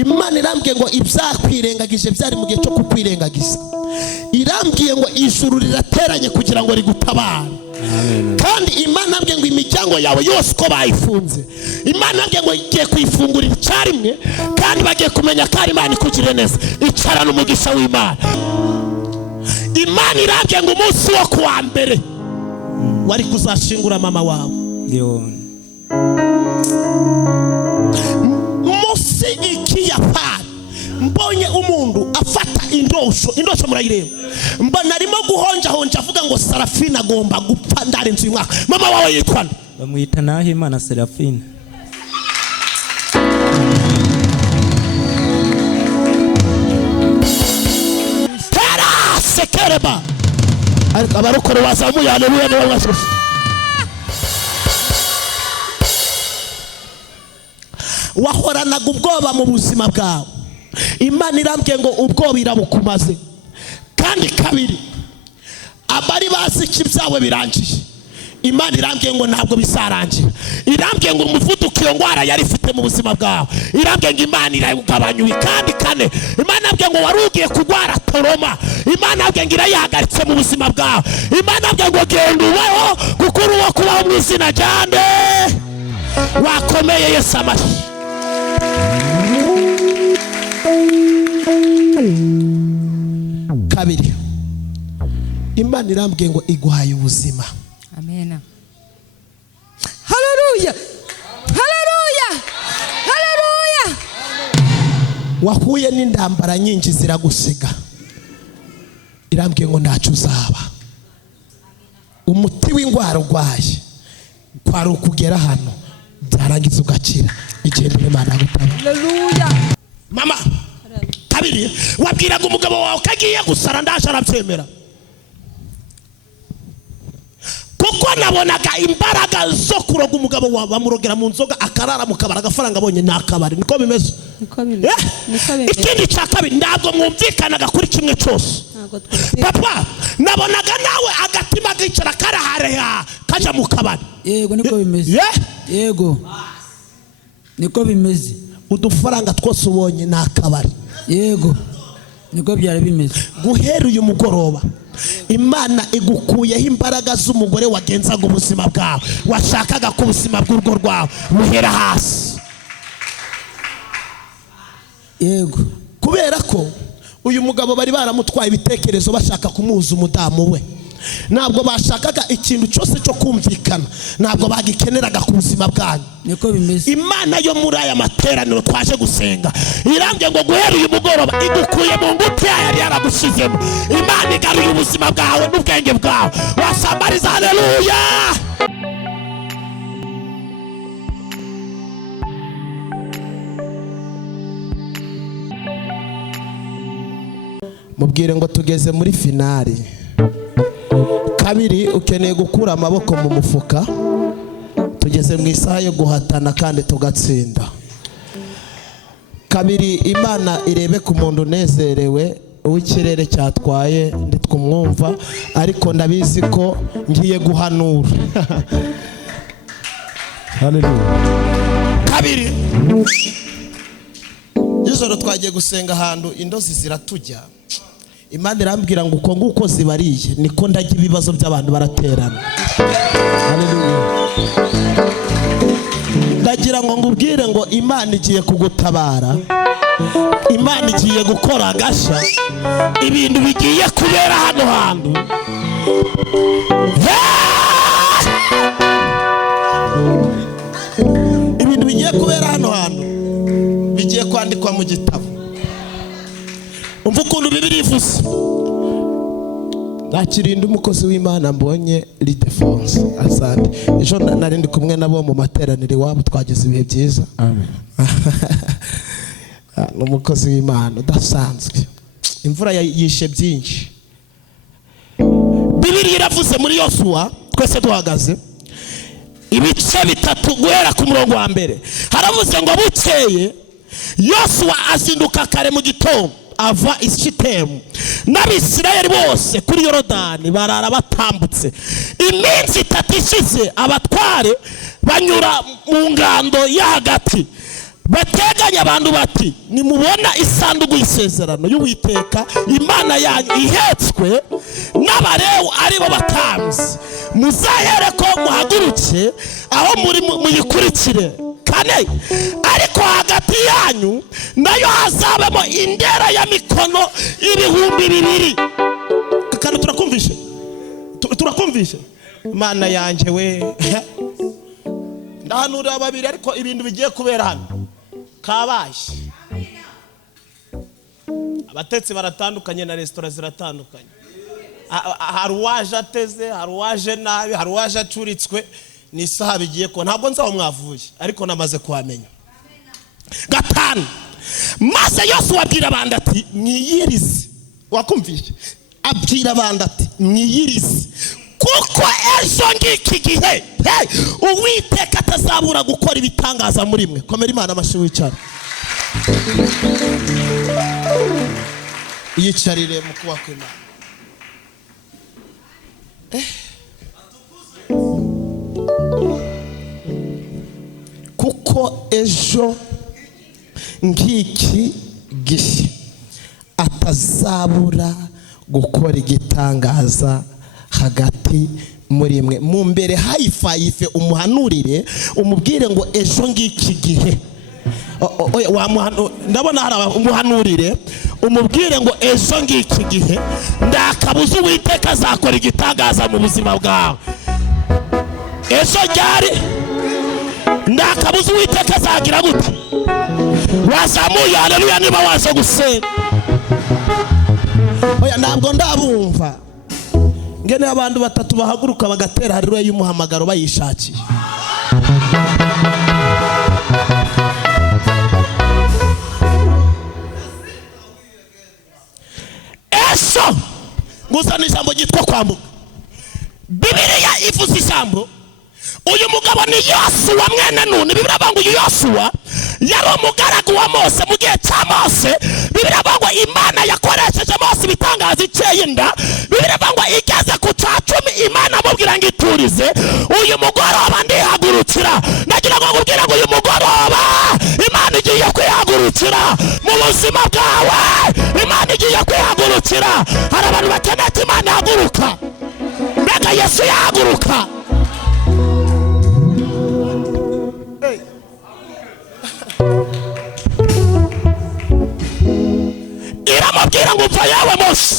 Imana irambwiye ngo ibyakwirengagije byari mu gihe cyo kukwirengagiza. Irambwiye ngo ijuru rirateranye kugira ngo rigutabare. Kandi Imana yambwiye ngo imiryango yawe yose ko bayifunze, Imana yambwiye ngo igiye kuyifungurira icyarimwe, kandi bagiye kumenya ko ari Imana ikugirira neza. Icarana umugisha w'Imana. Imana irambwiye ngo umunsi wo kuwa mbere wari kuzashingura mama wawe. Musi ikiyapani mbonye umuntu afata indosho murayireba, mbona arimo guhonja avuga ngo Serafina agomba gupfa ndarenze uyu mwaka. Mama wawe yitwa nde? Bamwita Nahimana Serafina. Tera sekereba ariko abarokore bazamuye haleluya niwe washose. Wahoranaga ubwoba mu buzima bwawe, Imana irambwiye ngo ubwoba irabukumaze. Kandi kabiri, abari bazi ko ibyawe birangiye, Imana irambwiye ngo ntabwo bisarangira. Irambwiye ngo umuvuduko iyo ndwara yari ifite mu buzima bwawe, irambwiye ngo Imana irayugabanyuye. Kandi kane, Imana irambwiye ngo wari ugiye kurwara toroma, Imana irambwiye ngo irayihagaritse mu buzima bwawe. Imana irambwiye ngo genda ubeho kuko uri uwo kubaho mu izina rya nde. Wakomeye Yesu amashyi. Kabiri, Imana irambwiye ngo iguhaye ubuzima. Amen. Haleluya. Haleluya. Haleluya. Wahuye n'indambara nyinshi ziragusiga, irambwiye ngo ntacyo uzaba. Umuti w'indwara urwaye kwari ukugera hano, byarangiza ugakira. Igendere Imana gutaba. Haleluya. Mama, kabiri, wabwiraga umugabo wawe kagiye gusara ndaje arabyemera, kuko nabonaga imbaraga zo kuroga umugabo wawe. Bamurogera mu nzoga akarara mu kabara, agafaranga abonye n'akabari. Niko bimeze. Ikindi cya kabiri, ntabwo mwumvikanaga kuri kimwe cyose. Papa, nabonaga nawe agatima gicara karahareha kaja mu kabari. Yego niko bimeze. Yego niko bimeze. Udufaranga twose ubonye n'akabari. Yego niko byari bimeze. Guhera uyu mugoroba, Imana igukuyeho imbaraga z'umugore wagenzaga ubuzima bwawe, washakaga ku buzima bw'urugo rwawe buhera hasi. Yego, kubera ko uyu mugabo bari baramutwaye ibitekerezo bashaka kumuhuza umudamu we. Ntabwo bashakaga ikintu cyose cyo kumvikana, ntabwo bagikeneraga ku buzima bwanyu. Niko bimeze. Imana yo muri aya materaniro twaje gusenga irambye ngo guhera uyu mugoroba igukuye mu nguti yari yaragushizemo. Imana igaruye ubuzima bwawe n'ubwenge bwawe. Wasambariza haleluya. Mubwire ngo tugeze muri finali. Kabiri, ukeneye gukura amaboko mu mufuka. Tugeze mu isaha yo guhatana kandi tugatsinda. Kabiri, Imana irebe ku muntu unezerewe w'ikirere cyatwaye nditwumwumva, ariko ndabizi ko ngiye guhanura. Haleluya. Kabiri, ijoro twagiye gusenga ahantu indozi ziratujya. Imana irambwira ngo uko nguko zibariye niko ndagira ibibazo by'abantu baraterana. Haleluya. Ndagira ngo ngubwire ngo Imana igiye kugutabara, Imana igiye gukora agasha, ibintu bigiye kubera hano hantu. Ibintu bigiye kubera hano hantu bigiye kwandikwa mu gitabo. Umva ukuntu Bibiliya ivuze. Nakirinda umukozi w'Imana mbonye Lidefonse asante. Ejo narindi kumwe nabo mu materaniro iwabo, twagize ibihe byiza. Amen. N'umukozi w'Imana udasanzwe. Imvura yishe byinshi. Bibiliya iravuze muri Yosuwa, twese duhagaze, ibice bitatu guhera ku murongo wa mbere. Haravuze ngo bukeye Yosuwa azinduka kare mu gitondo ava i Shitemu, n'Abisirayeli bose kuri Yorodani barara batambutse. Iminsi 3 ishize abatware banyura mu ngando ya hagati, bateganya abantu bati nimubona isanduku y'isezerano y'Uwiteka Imana yanyu ihetswe n'Abalewi aribo batambyi, muzahere ko muhaguruke aho muri muyikurikire. Kane, ariko hagati yanyu nayo hazabamo indera ya mikono 2,000. Kandi turakumvishe Mana yanjye we ndahanura babiri ariko ibintu bigiye kubera hano kabaye. Abatetsi baratandukanye na restaurant ziratandukanye. Hari uwaje ateze, hari uwaje nabi, hari uwaje acuritswe. Ni isaha bigiye ko ntabwo nzaho mwavuye ariko namaze kuhamenya. Gatanu, maze Yesu abwira abandi ati mwiyirize. Wakumvishe? Abwira abandi ati mwiyirize kuko ejo ngiki gihe Uwiteka atazabura gukora ibitangaza muri mwe. Komera Imana amashyi wicara. Yicarire mu kuba kw'Imana. Kuko ejo ngiki gihe atazabura gukora igitangaza hagati muri mwe. Mu mbere hayifayife umuhanurire umubwire ngo ejo ngiki gihe. Ndabona hari umuhanurire umubwire ngo ejo ngiki gihe ndakabuza Uwiteka azakora igitangaza mu buzima bwawe. Ejo ryari ndakabuza Uwiteka azagira gute? Wazamuye haleluya niba waje gusenga. Oya ntabwo ndabumva. Ngene abantu batatu bahaguruka bagatera haleluya y'umuhamagaro bayishakiye. Eso nguzana ijambo gitwa kwambuka. Bibiliya ivuze ijambo uyu mugabo ni Yosuwa mwene Nuni. Bibiliya bangu Yosuwa yari umugaragu wa Mose mu gihe cya Mose. Bibiliya bangu Imana yakoresheje Mose ibitangaza iceye inda. Bibiliya bangu igeze ku cya 10 Imana amubwira ngo iturize. Uyu mugoroba ndihagurukira nagira ngo ngubwira ngo uyu mugoroba Imana igiye kwihagurukira mu buzima bwawe. Imana igiye kwihagurukira. Hari abantu bakeneye Imana ihaguruka. Mbega Yesu yahaguruka. Iramubwira ngo umva yawe Mose,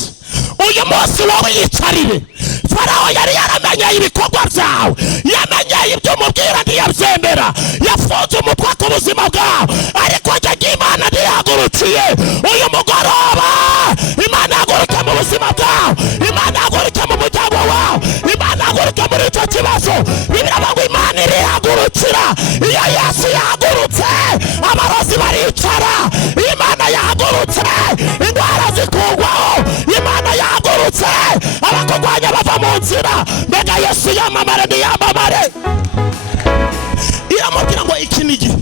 uyu munsi wowe yicarire. Farawo yari yaramenye ibikorwa byawe, yamenye ibyo umubwira ntiyabyemera, yafunze umutwe ku buzima bwawe. Ariko njye Imana ndihagurukiye uyu mugoroba. Imana haguruke mu buzima bwawe, Imana haguruke mu muryango wawe, Imana haguruke muri icyo kibazo. Bibiliya ngo Imana irihagurukira. Iyo Yesu yahagurutse abarozi baricara. Imana yahagurutse indwara zikugwaho. Imana yahagurutse abakurwanya bava mu nzira. Mbega Yesu yamamare ntiyamamare. Iramubwira ngo iki ni igihe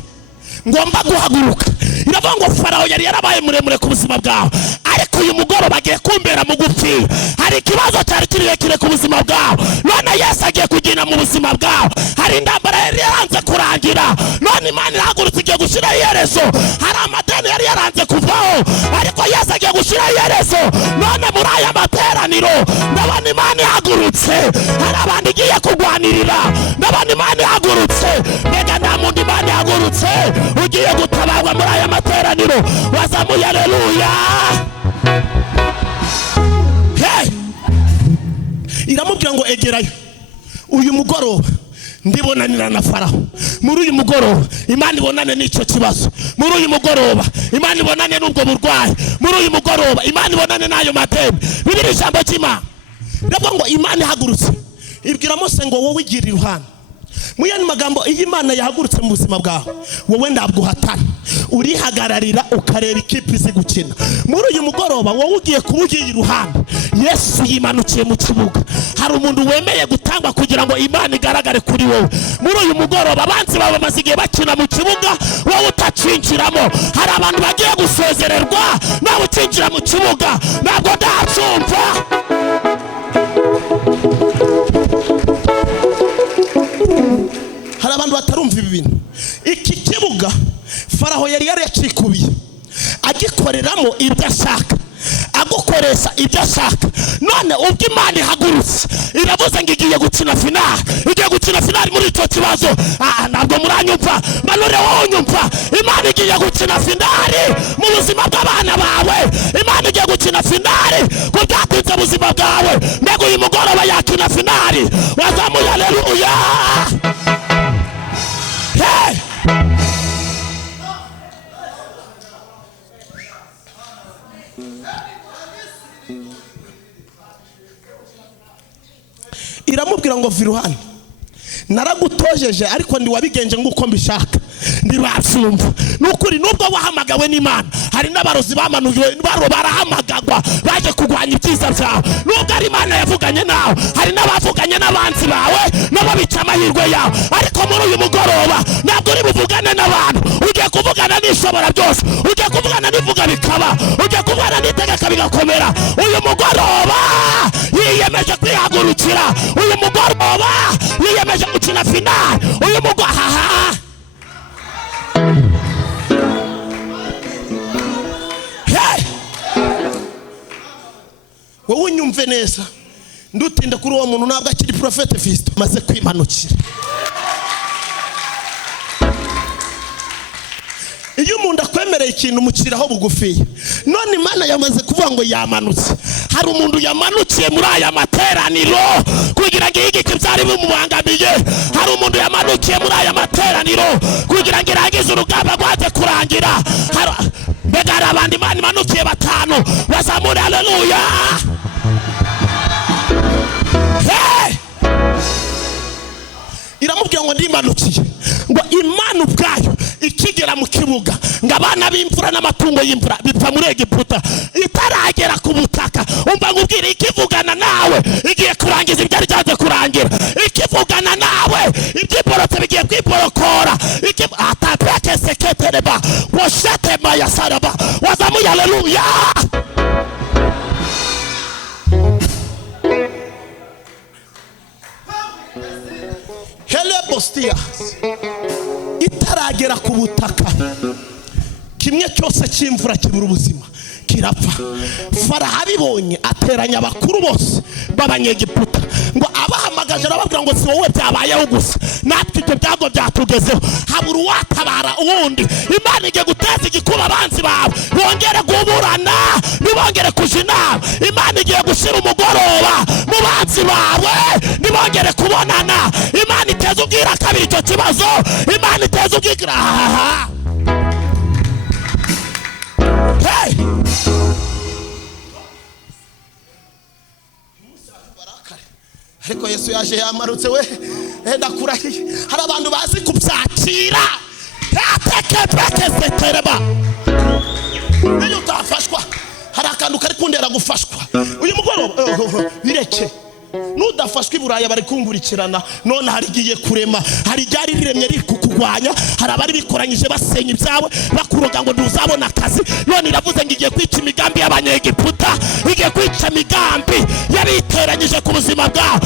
ngomba guhaguruka. Iravuga ngo Farawo yari yarabaye muremure ku buzima bwawe, ariko uyu mugoroba agiye kumbera mugufi. Hari ikibazo cyari kirekire ku buzima bwawe, none Yesu agiye kugenda mu buzima bwawe. Hari intambara yari yaranze kurangira, none Imana irahagurutse igiye gushyiraho iherezo. Hari amadeni yari yaranze kuvaho, ariko Yesu agiye gushyiraho iherezo. None muri aya materaniro ndabona Imana ihagurutse. Hari abantu igiye kurwanirira, ndabona Imana ihagurutse. Mbega nta muntu Imana ihagurutse ugiye gutabarwa muri aya materaniro. Wazamuye haleluya. Iramubwira ngo egerayo uyu mugoroba ndibonanira na Farawo. Muri uyu mugoroba Imana ibonane n'icyo kibazo. Muri uyu mugoroba Imana ibonane n'ubwo burwayi. Muri uyu mugoroba Imana ibonane n'ayo madeni. Bibiliya ijambo cy'Imana ndavuga ngo Imana ihagurutse ibwira Mose ngo wowe igira iruhande. Mu yandi magambo iyi Imana yahagurutse mu buzima bwawe, wowe ndabwo uhatana urihagararira ukareba ikipe izi gukina. Muri uyu mugoroba wowe ugiye kubugira iruhande. Yesu yimanukiye mu kibuga. Hari umuntu wemeye gutangwa kugira ngo Imana igaragare kuri wowe. Muri uyu mugoroba abanzi baba bamaze igihe bakina mu kibuga, wowe utacinjiramo. Hari abantu bagiye gusezererwa, nawe ucinjira mu kibuga. Ntabwo ndacyumva. Hari abantu abantu batarumva ibi bintu. Iki kibuga Faraho yari yaracikubiye agikoreramo ibyo ashaka, agukoresha ibyo ashaka. None ubwo Imana ihagurutse iravuze ngo igiye gukina finale, igiye gukina finale muri icyo kibazo. Ntabwo muranyumva, manure wowe unyumva. Imana igiye gukina finale mu buzima bw'abana bawe. Imana igiye gukina finale ku byatinze ubuzima bwawe. Mbega uyu mugoroba yakina finale. Wazamuye haleluya. Hey! Iramubwira ngo viruhani, naragutojeje ariko ndi wabigenje nguko mbishaka, ntibasumva. Nukuri nubwo wahamagawe n'Imana, hari n'abarozi bamanuye barahamagagwa baje kugwanya ibyiza byawe. Nubwo ari Imana yavuganye nawe, hari n'abavuganye n'abanzi bawe nabo bica amahirwe yawe. Ariko muri uyu mugoroba ntabwo uri buvugane n'abantu, ugiye kuvugana n'Ishobora byose, ugiye kuvugana n'ivuga bikaba, ugiye kuvugana n'itegeka bigakomera. Uyu mugoroba yiyemeje kwihagurukira, uyu mugoroba yiyemeje gukina finale. Uyu mugoroba wowe unyumve neza, ndutinda kuri uwo muntu ntabwo akiri Prophet Fisto maze kwimanukira. Iyo umuntu akwemereye ikintu mukiraho bugufi, none Imana yamaze kuvuga ngo yamanutse. Hari umuntu yamanukiye muri aya materaniro kugira ngo igiki byari bimubangamiye. Hari umuntu yamanukiye muri aya materaniro kugira ngo irangize urugamba rwaje kurangira. Mbega hari abandi Imana imanukiye batanu. Bazamure haleluya. Hey! Iramubwira ngo ndimanukiye, ngo Imana ubwayo ikigera mu kibuga ngo abana b'imfura n'amatungo y'imfura bipfa muri Egiputa itaragera ku butaka. Umva ngubwira, ikivugana nawe igiye kurangiza ibyari byaje kurangira. Ikivugana nawe ibyiborotse bigiye kwiborokora. Atapeke seketereba woshete maya saraba. Wazamuye haleluya. Hele bostia itaragera ku butaka, kimwe cyose cy'imvura kibura ubuzima kirapfa. Faraho abibonye ateranya abakuru bose b'Abanyegiputa ngo abahamagaje arababwira ngo si wowe byabayeho gusa, natwe ibyo byago byatugezeho. Habura uwatabara uwundi. Imana igiye guteza igikuba abanzi bawe, bongere guburana ntibongere kuja inama. Imana igiye gushyira umugoroba mu banzi bawe ntibongere kubonana. Imana iteza ubwira kabiri icyo kibazo. Imana iteza ubwira hey! Ariko Yesu yaje yamarutse we, ndakurahiye. Hari abantu bazi kubyakira. Yatekereba iyo utafashwa, hari akantu kari kundera gufashwa. Uyu mugoroba bireke, nudafashwa iburaya bari kungurikirana. None hari giye kurema, hari ryari riremye riri kukugwanya. Hari abari bikoranyije basenya ibyawe bakuroga ngo nduzabona akazi. None iravuze ngo igiye kwica imigambi y'Abanyegiputa, igiye kwica imigambi yabiteranyije ku buzima bwawe.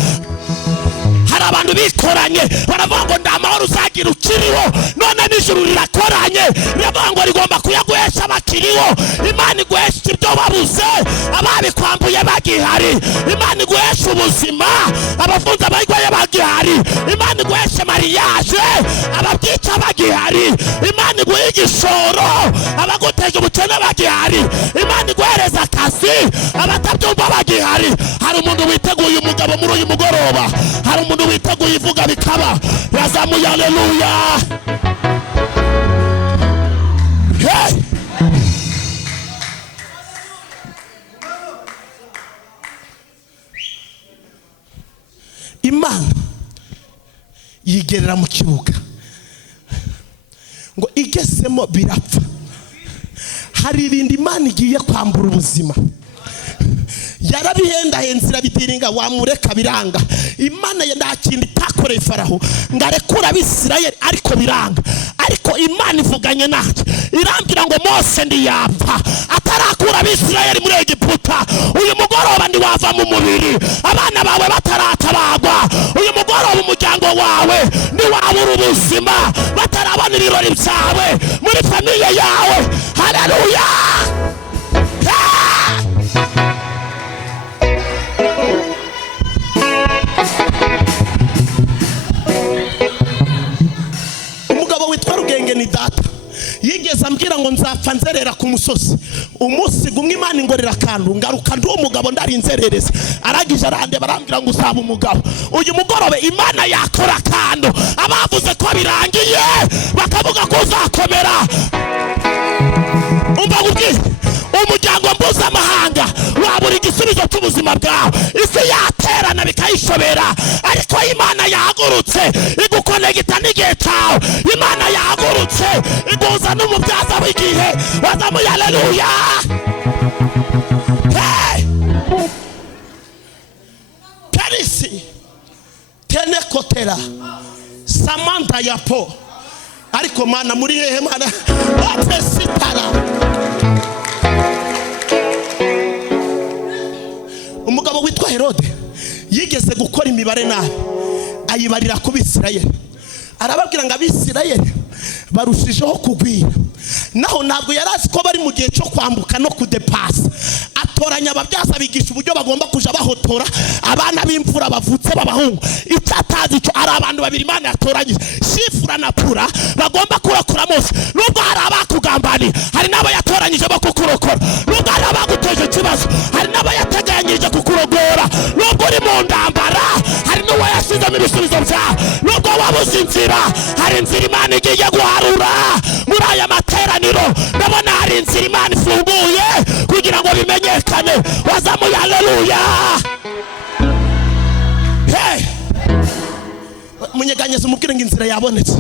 Hari abantu bikoranye baravuga ngo ndamahoro uzagira ukiriho. None n'ijuru rirakoranye riravuga ngo rigomba kuyaguhesha abakiriho. Imana iguhesha ibyo wabuze ababikwambuye bagihari. Imana iguhesha ubuzima abafunze abarwaye bagihari. Imana iguhesha mariage ababyica bagihari. Imana iguhe igishoro abaguteje ubukene bagihari. Imana iguhereza akazi abatabyumva bagihari. Hari umuntu witeguye umugabo muri uyu mugoroba, hari umuntu witeguye ivuga bikaba. Yazamuye haleluya. Hey! Imana yigerera mu kibuga ngo igezemo birapfa. Hari ibindi Imana igiye kwambura ubuzima. Yarabihendahenze irabitiringa, wamureka biranga. Imana nta kindi yakoreye Faraho ngarekura Abisirayeli ariko biranga. Ariko Imana ivuganye natwe irambira ngo Mose ndiyapfa atarakura Abisirayeli muri Egiputa. Uyu mugoroba ndi wava mu mubiri abana bawe bataratabagwa. Uyu mugoroba umuryango wawe ndi wabura ubuzima batarabona ibirori byawe muri famiye yawe. Haleluya. Umugabo witwa Rugenge ni data yigeze ambwira ngo nzapfa nzerera ku musozi. Umunsi gumwe Imana ingorera kandu ngaruka ndi umugabo ndari nzerereza. Aragije arande barambwira ngo usaba umugabo. Uyu mugorobe Imana yakora kandu abavuze ko birangiye bakavuga ko uzakomera. Umbagubwiye umuryango mpuzamahanga wabura igisubizo cy'ubuzima bwawe. Isi yaterana bikayishobera ariko Imana yahagurutse igukonegita n'igihe cyawe. Imana yahagurutse iguza n'umubyaza w'igihe. Wazamuye haleluya. Perisi tenekotera Samantha yapo ariko Mana muri hehe Mana atesitara. Umugabo witwa Herode yigeze gukora imibare nabi ayibarira ku Bisirayeli. Arababwira ngo Abisirayeli barushijeho kugwira. Naho ntabwo yarazi ko bari mu gihe cyo kwambuka no kudepasa. Atoranya ababyaza bigisha uburyo bagomba kuja bahotora abana b'imfura bavutse b'abahungu. Icyatazi cyo ari abantu babiri Imana yatoranyije Shifura na Pura bagomba kurokora Mose. Nubwo hari abakugambani hari n'abo yatoranyije bo kukurokora. Nubwo hari abaguteje ikibazo hari n'abo yateganyije kukurogora. Nubwo uri mu ndambara hari n'uwo yasizemo ibisubizo byawe. Nubwo wabuze inzira hari inzira Imana igiye guharura. Muri aya materaniro ndabona hari inzira Imana ifunguye kugira ngo bimenyekane. Wazamuye haleluya. Munyeganyeze umubwire ngo inzira yabonetse.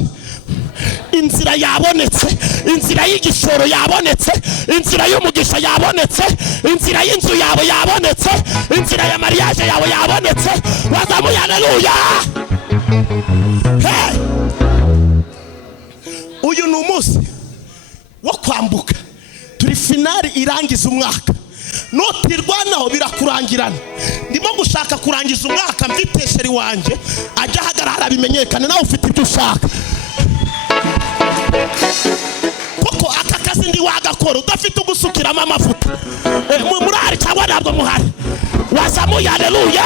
Inzira yabonetse. Inzira y'igishoro yabonetse. Inzira y'umugisha yabonetse. Inzira y'inzu yawe yabonetse. Inzira ya mariage yawe yabonetse. Wazamuye haleluya. Uyu ni umunsi wo kwambuka. Turi finali irangiza umwaka. Nutirwanaho birakurangirana. Ndimo gushaka kurangiza umwaka mfite sheri wanje ajya hagarara bimenyekane nawe ufite ibyo ushaka. Koko aka kazi ndi wagakora udafite ugusukiramo amavuta. Murahari cyangwa ntabwo muhari? Wazamuye haleluya.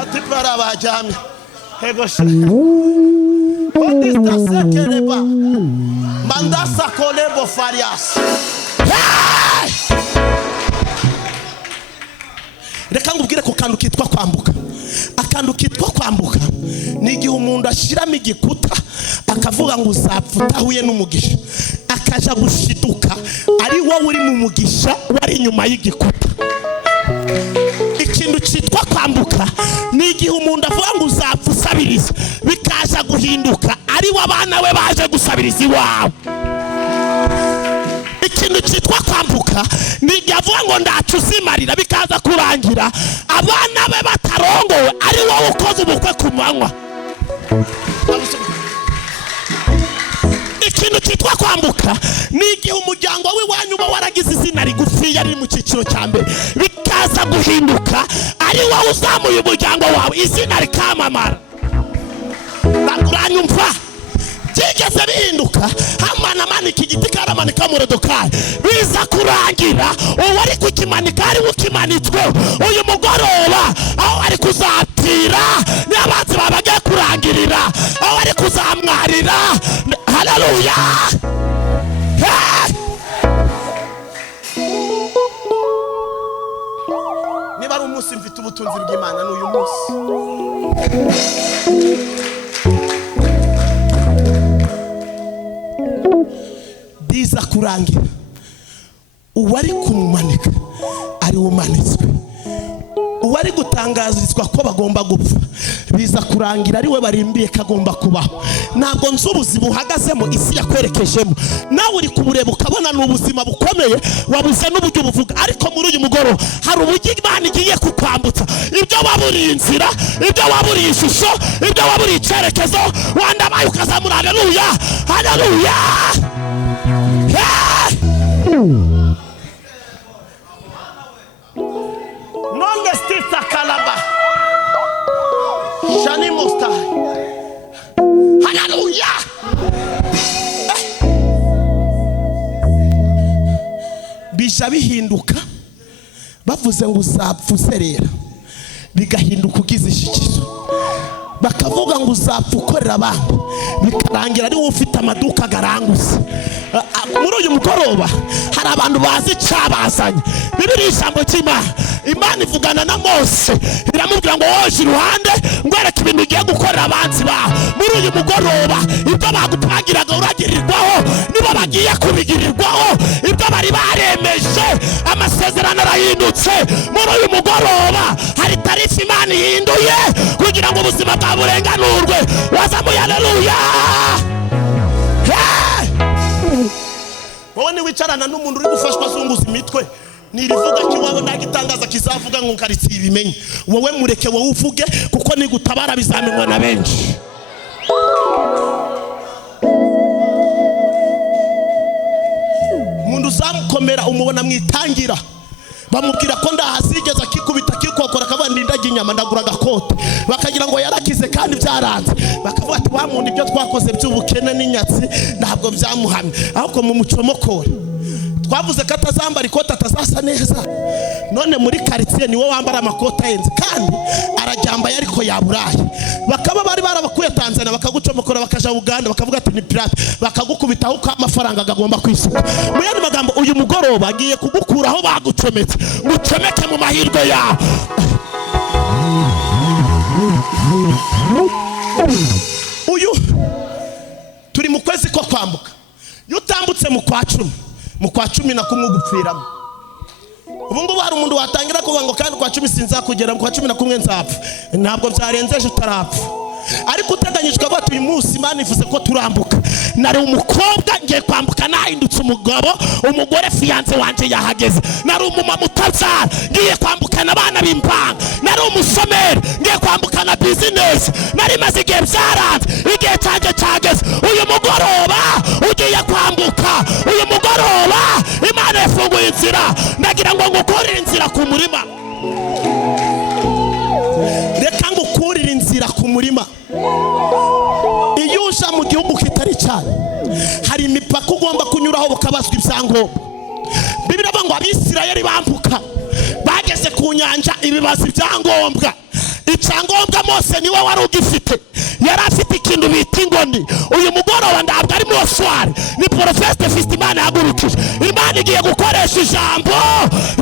Ati para bajyamye. Hego sha. Odista sekeleba. Mandasa kolebo farias. Reka ngubwire ko kandu kitwa kwambuka. Akandu kitwa kwambuka ni igihe umuntu ashiramo igikuta akavuga ngo uzapfa utahuye n'umugisha. Akaja gushiduka ari wowe uri mu mugisha wari inyuma y'igikuta. Ikintu cyitwa kwambuka ni igihe umuntu avuga ngo uzapfa usabiriza bikaza guhinduka ari wo abana we baje gusabiriza iwawe. Ikintu cyitwa kwambuka ni igihe avuga ngo ndacuzimarira bikaza kurangira abana be batarongowe ari wowe ukoze ubukwe ku manywa. Ikintu cyitwa kwambuka ni igihe umuryango w'iwanyu uba waragize izina rigufi yari mu cyiciro cya mbere bikaza guhinduka ari wowe uzamuye umuryango wawe izina rikamamara. Uranyumva? Byigeze bihinduka Hamana manika igiti karamanika Morodekayi biza kurangira uwo ari kukimanika ari ukimanitswe. Uyu mugoroba aho ari kuzatira n'abanzi babagiye kurangirira aho ari kuzamwarira. Haleluya. Niba ari umunsi mfite ubutunzi bw'Imana n'uyu munsi. Biza kurangira uwari kumumanika ari umanitswe. Uwari gutaha batangarizwa ko bagomba gupfa, biza kurangira ari we barimbiye kagomba kubaho. Ntabwo nzi ubuzima buhagazemo isi yakwerekejemo, nawe uri kubureba ukabona ni ubuzima bukomeye, wabuze n'uburyo buvuga. Ariko muri uyu mugoroba hari uburyo Imana igiye kukwambutsa ibyo waburiye inzira, ibyo waburiye ishusho, ibyo waburiye icyerekezo, wandamaye ukazamura. Haleluya, haleluya. Nonge stita kalaba shani mosta. Haleluya. Bija bihinduka bavuze ngo uzapfa userera, bigahinduka ugize ishikizo. Bakavuga ngo uzapfa ukorera abandi, bikarangira ari wowe ufite amaduka garanguse. Muri uyu mugoroba hari abantu bazi icyabazanye. Bibiliya ijambo cy'Imana, Imana ivugana na Mose iramubwira ngo woje iruhande ngwereke ibintu ugiye gukorera abanzi bawe. Muri uyu mugoroba ibyo bagutangiraga uragirirwaho nibo bagiye kubigirirwaho. Ibyo bari baremeje amasezerano arahindutse. Muri uyu mugoroba hari tarifu Imana ihinduye kugira ngo ubuzima bwa burenganurwe. Wazamuye haleluya. Wowe niwicarana n'umuntu uri gufashwa azunguza imitwe, nirivuga ki wabo nagitangaza kizavuga ngo nkaritsiye ibimenye. Wowe mureke wowe uvuge, kuko nigutabara bizamenywa na benshi. Umuntu uzamukomera umubona mwitangira, bamubwira ko ndahazigeza akikubita akikokora akabandi ndagiye inyama ndagura agakote, bakagira ngo yarakize kandi byaranze. Bakavuga ati wa muntu ibyo twakoze by'ubukene n'inyatsi ntabwo byamuhamye, ahubwo mu mucomokore twavuze ko atazambara ikoti atazasa neza. None muri quartier niwe wambara amakota yenze kandi arajyambaye ariko yaburaye. Bakaba bari barabakuye Tanzania bakagucomokora bakaja Uganda, bakavuga ati ni pirate, bakagukubita aho amafranga agomba kwisuka. Mu yandi magambo uyu mugoroba agiye kugukura aho bagucometse, mucomeke mu mahirwe yawe. Uyu turi mu kwezi ko kwambuka, yutambutse mu kwa cumi na kumwe gupfiramo. Ubu ngubu hari umuntu watangira kuvuga ngo kandi kwa 10 sinzakugera, kwa 11 nzapfa. Ntabwo byarenzeje utarapfa. Ariko uteganyijwe ko uyu munsi Imana ivuze ko turambuka. Nari umukobwa ngiye kwambuka nahindutse umugabo, umugore fiance wanje yahageze. Nari umumama utabyara ngiye kwambukana abana b'impanga. Nari umusomeri ngiye kwambukana business. Nari maze igihe byaranze, igihe cyanjye cyageze. Uyu mugoroba ugiye kwambuka. Uyu mugoroba Imana yafunguye inzira, ndagira ngo ngukurire inzira ku murima. Reka ngukurire inzira ku murima. Iyo uja mu gihugu kitari cyane, hari imipaka ugomba kunyuraho bakabazwa ibyangombwa. Bibiliya ivuga ngo Abisirayeli bambuka bageze ku nyanja ibibazo ibyangombwa. Icyangombwa Mose niwe wari ugifite, yari afite ikintu bita ingoni. Uyu mugoroba ndabwo ari mwoswari, ni Prophet Fistimana yagurukije. Imana igiye gukoresha ijambo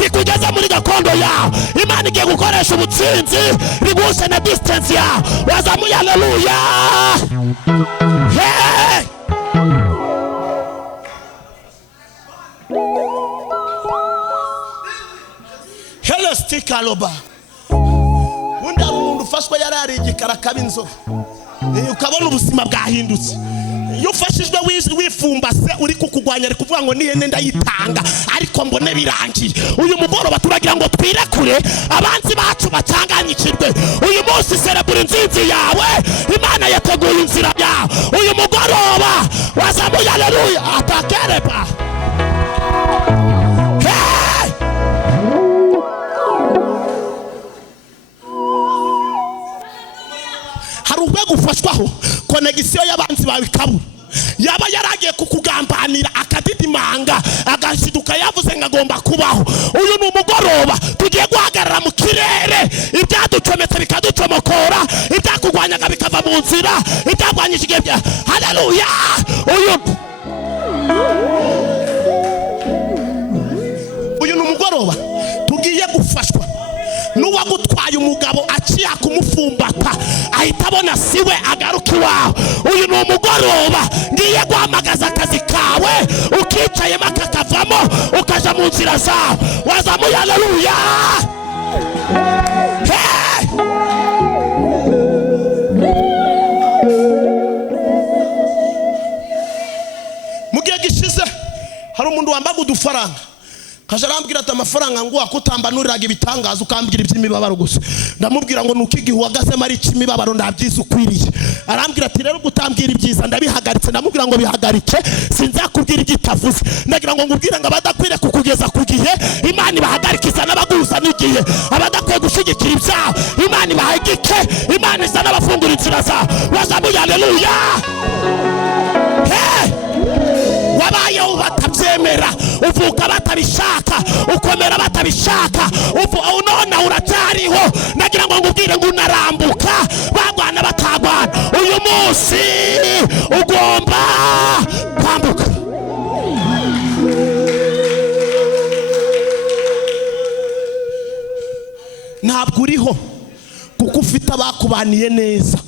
rikugeza muri gakondo yawe. Imana igiye gukoresha ubutsinzi riguse na distance yawe. Wazamuye haleluya. Hey! Hello stikaloba. Undi umuntu ufashwa yarari igikara kabinzo, ukabona ubuzima bwahindutse. Iyo ufashijwe wifumbase uri kukugwanya ari kuvuga ngo nihene ndayitanga ariko mbone birangiye. Uyu mugoroba turagira ngo twirekure abanzi bacu batanganyikirwe. Uyu munsi serebura inzinzi yawe, Imana yateguye inzira yawe. Uyu mugoroba wazamuye haleluya atakereba. Gufashwaho konegisiyo y'abanzi bawe kabura. Yaba yaragiye kukugambanira akadidimanga agashiduka yavuze ngo agomba kubaho. Uyu ni umugoroba tugiye guhagarara mu kirere, ibyaducometse bikaducomokora, ibyakugwanyaga bikava mu nzira, ibyagwanyije igihe bya haleluya. Uyu ni umugoroba tugiye gufashwa n'uwagutwaye umugabo aciye kumufumbata ahita abona siwe agaruka iwawe. Uyu ni umugoroba ngiye guhamagaza akazi kawe ukicayemo kakavamo ukaja mu nzira zawe. Wazamuye haleluya. Mugiye gishize hari umuntu wambaga udufaranga kaje arambwira ati amafaranga ngo akutambanuriraga ibitangaza ukambwira iby'imibabaro gusa. Ndamubwira ngo nuko igihe uhagazemo ari ikimibabaro ndabyiza ukwiriye. Arambwira ati rero gutambwira ibyiza ndabihagaritse. Ndamubwira ngo bihagarike sinzakubwira igitavuze. Ndagira ngo ngubwire ngo abadakwire kukugeza ku gihe Imana ibahagarikiza n'abaguza n'igihe. Abadakwiye gushigikira ibyaha Imana ibahagike. Imana izana abafungura inzira zawe. Wazamuye haleluya. Wabayeho batabyemera, uvuka batabishaka, ukomera batabishaka, none uracyariho. Nagira ngo ngubwire ngo unarambuka bagwana batagwana. Uyu munsi ugomba kwambuka. Ntabwo uriho kuko ufite abakubaniye neza.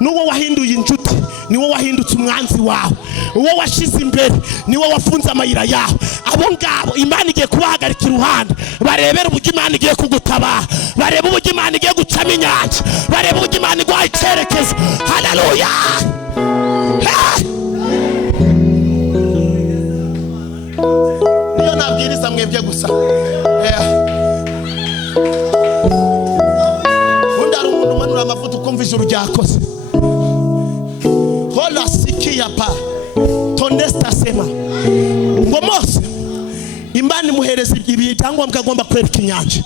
Nuwo wahinduye inshuti niwo wahindutse umwanzi wawe. Uwo washize imbere niwo wafunze amayira yawe. Abo ngabo Imana igiye kubahagarika iruhande. Barebera uburyo Imana igiye kugutabara. Bareba uburyo Imana igiye gucamo inyanja. Bareba uburyo Imana iguha icyerekezo. Haleluya. Niyo nabwiriza mwebwe gusa. Undi ari umuntu umanura amavuta ukumva ijuru ryakoze. Hola sikia pa tonesta sema ngo Mose Imana imuhereza ibyangombwa agomba kwereka inyanja.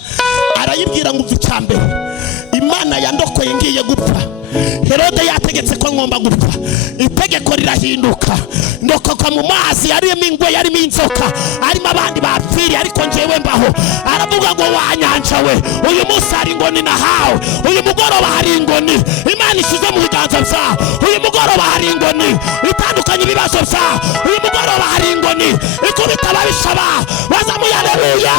Arayibwira ngo umva icyambere Imana yandokoye ngiye gupfa. Herode yategetse ko ngomba gupfa. Itegeko rirahinduka. Ndokoka mu mazi yarimo ingwe yarimo inzoka arimo abandi bapfiri ariko njewe mbaho. Aravuga ngo wanyanja we uyu munsi hari ingoni nahawe. Uyu mugoroba hari ingoni Imana ishize mu biganza byawe. Uyu mugoroba hari ingoni itandukanye ibibazo byawe. Uyu mugoroba hari ingoni ikubita ababisha bawe. Wazamuye haleluya.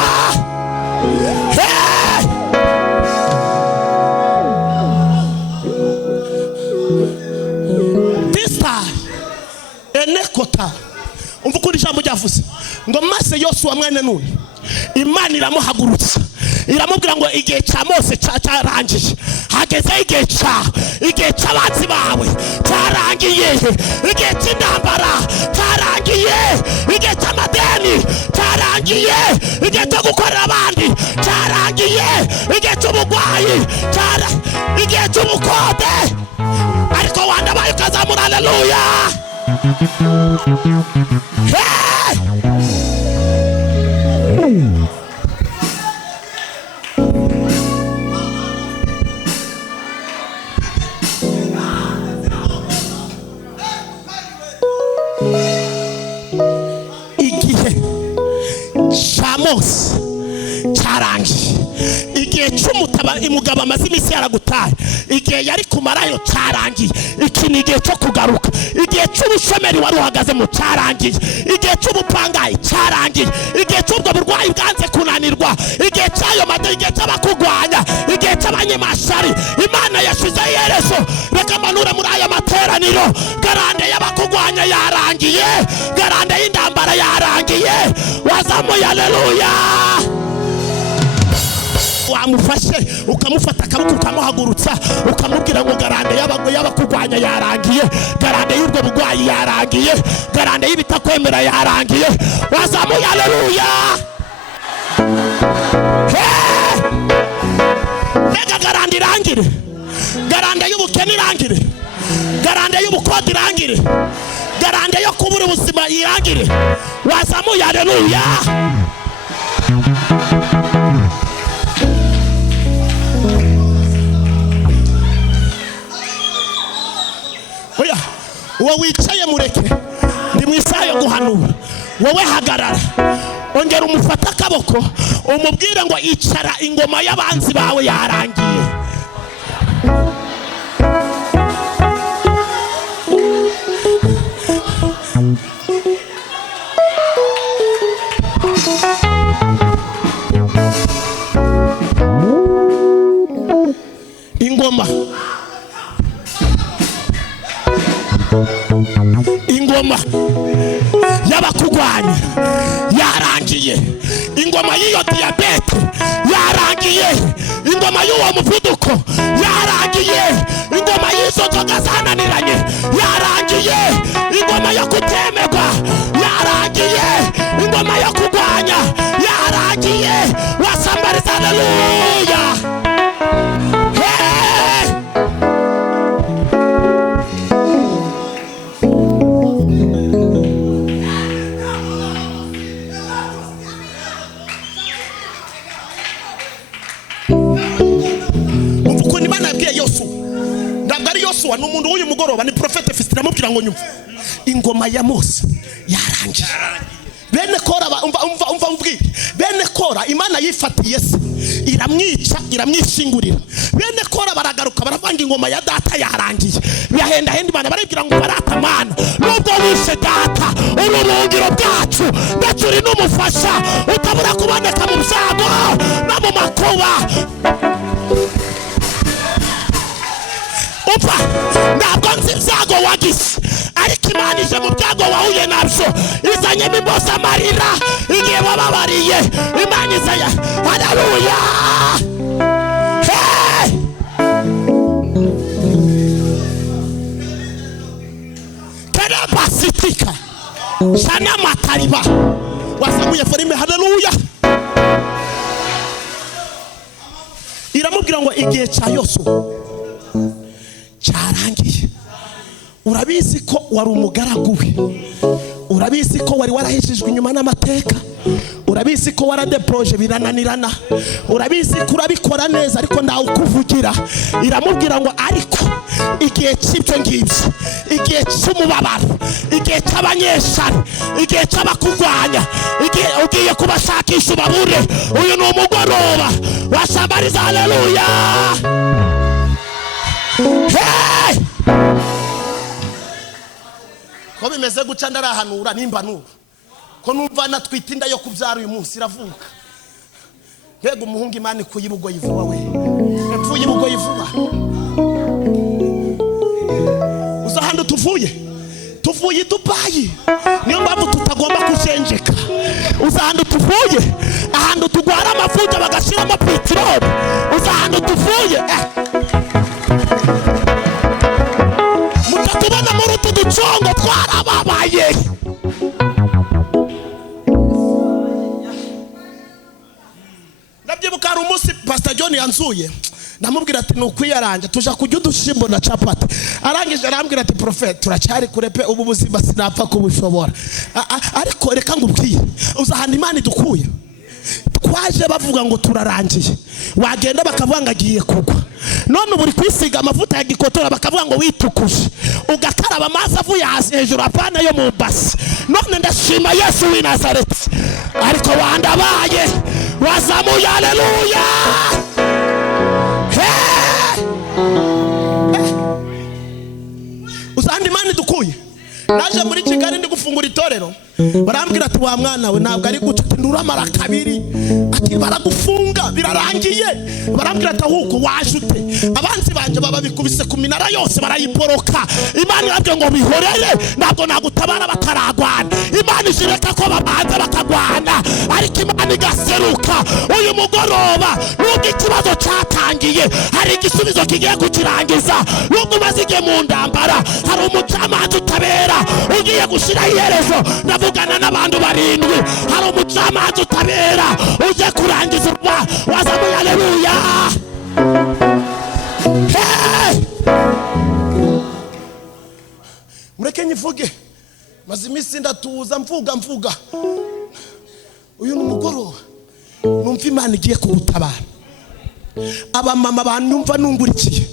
Enekota umva uko ijambo ryavuze ngo maze Yosuwa mwene Nuni Imana iramuhagurutsa iramubwira ngo igihe cya Mose cyarangiye. Hageze igihe cy'abanzi bawe cyarangiye. Igihe cy'intambara cyarangiye. Igihe cy'amadeni cyarangiye. Igihe cyo gukorera abandi cyarangiye. Igihe cy'ubugwayi igihe cy'ubukode. Ariko wandabaye ukazamura haleluya. Igihe cya Mose cyarangiye. Igihe umugabo amaze iminsi yaragutaye. Igihe yari kumarayo cyarangiye. Iki ni igihe cyo kugaruka. Igihe cy'ubushomeri wari uhagazemo cyarangiye. Igihe cy'ubupangayi cyarangiye. Igihe cy'ubwo burwayi bwanze kunanirwa. Igihe cy'ayo mata. Igihe cy'abakugwanya. Igihe cy'abanyamashari Imana yashizeho iherezo. Reka manure muri aya materaniro. Garande y'abakugwanya yarangiye. Garande y'indambara yarangiye. Wazamuye haleluya. Wamufashe ukamufata akaboko ukamuhagurutsa ukamubwira ngo garande y'abakugwanya yarangiye. Garande y'ubwo bugwayi yarangiye. Garande y'ibitakwemera yarangiye. Wazamuye haleluya. Reka garande irangire. Garande y'ubukene irangire. Garande y'ubukode irangire. Garande yo kubura ubuzima irangire. Wazamuye haleluya. Oya uwo wicaye mureke ndi mu isaha yo guhanura. Wowe hagarara ongera umufata akaboko umubwire ngo icara ingoma y'abanzi bawe yarangiye. ingoma y'abakugwanya yarangiye. yarangiye, ingoma y'iyo diyabete yarangiye, ingoma y'uwo muvuduko yarangiye, ingoma y'izo nzoga zananiranye yarangiye, ingoma yo kutemerwa yarangiye, ingoma yo kurwanya yarangiye. Wasambariza haleluya. Umvuko Imana yabwiye Yosuwa, ntabwo ari Yosuwa, ni umuntu w'uyu mugoroba, ni Prophet Fisitira amubwira ngo nyumva, ingoma ya Mose yarangiye. Bene Kora umva mbwira, bene Kora Imana yifatiye se iramwica iramwishingurira. Bene Kora baragaruka baravanga ingoma ya data yarangiye, bihenda hendi Imana baribwira ngo baratamana, nubwo wishe data urubungiro bwacu ndetse uri n'umufasha utabura kuboneka mu byago no mu makuba. Umva, ntabwo nzi ibyago wagize, ariko Imana ije mu byago wahuye nabyo, izanyemo imboza amarira igihe wababariye. Imana izaya, haleluya. Kera basitika shana matariba wasamuye forime, haleluya. Iramubwira ngo igihe cya Yosuwa cyarangiye. Urabizi ko wari umugaragu we, urabizi ko wari warahishijwe inyuma n'amateka, urabizi ko waradeproje birananirana, urabizi ko urabikora neza ariko ndawe ukuvugira. Iramubwira ngo ariko igihe cy'ibyo ngibyo, igihe cy'umubabaro, igihe cy'abanyeshari, igihe cy'abakurwanya, igihe ugiye kubashakisha ubabure, uyu ni umugoroba. Wasambariza haleluya. Hey! Ko bimeze guca ndarahanura nimba nuba ko numva natwita inda yo kubyara uyu munsi iravuka. Mbega umuhungu Imana ikuye ibugoyi vuba we, mpfuye ibugoyi vuba. Uzahanda tuvuye i Dubai, niyo mpamvu tutagomba kujenjeka. Uzahanda tuvuye ahantu tugwara amavuta bagashiramo peteroli, uzahanda tuvuye mutatubona muri utu ducongo twarababaye. Nabyibuka hari umunsi Pastor John yanzuye, ndamubwira ati nukwiyaranja tuja kujya udushimbo na capati. Arangije arambwira ati Prophet, turacyari kurepe ubu buzima sinapfa kubushobora, ariko reka ngubwiye, uzahana Imana idukuye. Twaje bavuga ngo turarangiye, wagenda bakavuga ngo agiye kugwa. None ubu uri kwisiga amavuta ya gikotora bakavuga ngo witukuje, ugakaraba amazi avuye hasi hejuru apana yo mu basi. None ndashima Yesu w'i Nazareti, ariko wandabaye wazamuye. Haleluya. Uzahanda Imana idukuye. Naje muri Kigali ndi gufungura itorero, barambwira ati wa mwana we ntabwo ari guca, nduramara kabiri, ati baragufunga birarangiye. Barambwira ati ahubwo wajute, abanzi banje baba bikubise ku minara yose barayiporoka. Imana irabyo ngo bihorere, ntabwo nagutabara bataragwana. Imana ishireka ko babanza bakagwana, ariko Imana igaseruka. Uyu mugoroba nubwo ikibazo cyatangiye, hari igisubizo kigiye kukirangiza. Nubwo umaze igihe mu ndambara, hari umucamanza utabera ugiye gushira iherezo. Ndavugana n'abantu 7, hari umucamanza utabera uje kurangiza urwa. Wazamuye haleluya. Mureke nyivuge, maze iminsi ndatuza mvuga. Uyu ni umugoroba numva Imana igiye kugutabara. Abamama banyumva nungurikiye,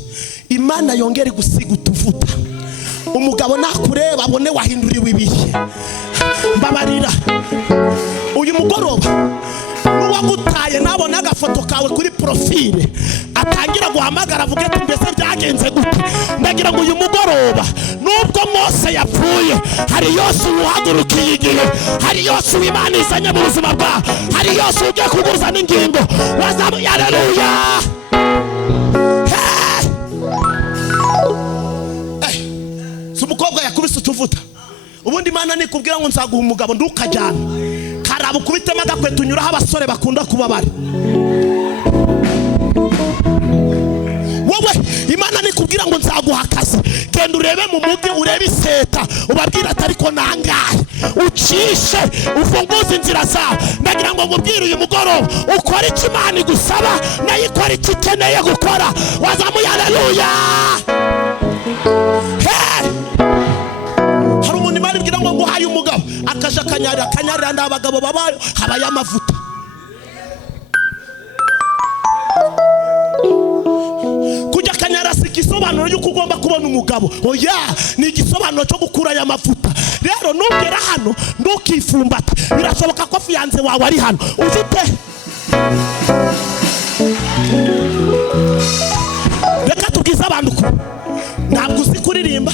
Imana yongere gusiga utuvuta. Umugabo nakureba abone wahinduriwe ibihe. Mbabarira uyu mugoroba nuwagutaye nabona agafoto kawe kuri profile, atangira guhamagara avuga ati mbese byagenze gute. Ndagira ngo uyu mugoroba nubwo Mose yapfuye, hari Yosuwa uhagurukiye igihe, hari Yosuwa Imana izanye mu buzima bwawe, hari Yosuwa ugiye kuguza n'ingingo. Wazamuye haleluya. Umukobwa yakubise utuvuta, ubundi Imana nikubwira ngo nzaguha umugabo ndukajyana, nabukubitemo agakweto unyuraho abasore bakunda kuba bari. Wowe Imana nikubwira ngo nzaguha akazi, genda urebe mu mujyi urebe iseta ubabwira ati ariko nangahe ucishe ufunguze inzira zawe. Ndagira ngo ngubwire uyu mugoroba ukora icyo Imana igusaba nayo ikora icyo ikeneye gukora. Wazamuye haleluya. Hari umuntu Imana ibwira ngo nguhaye umugabo akaja akanyarira ndabagabo babayo habaye amavuta. Kujya kanyara si igisobanuro yuko ugomba kubona umugabo. Oya, ni igisobanuro cyo gukura aya mavuta. Rero nugera hano ntukifumbate, birashoboka ko fiyanze wawe ari hano ufite. Reka tubwize abantu ko ntabwo uzi kuririmba,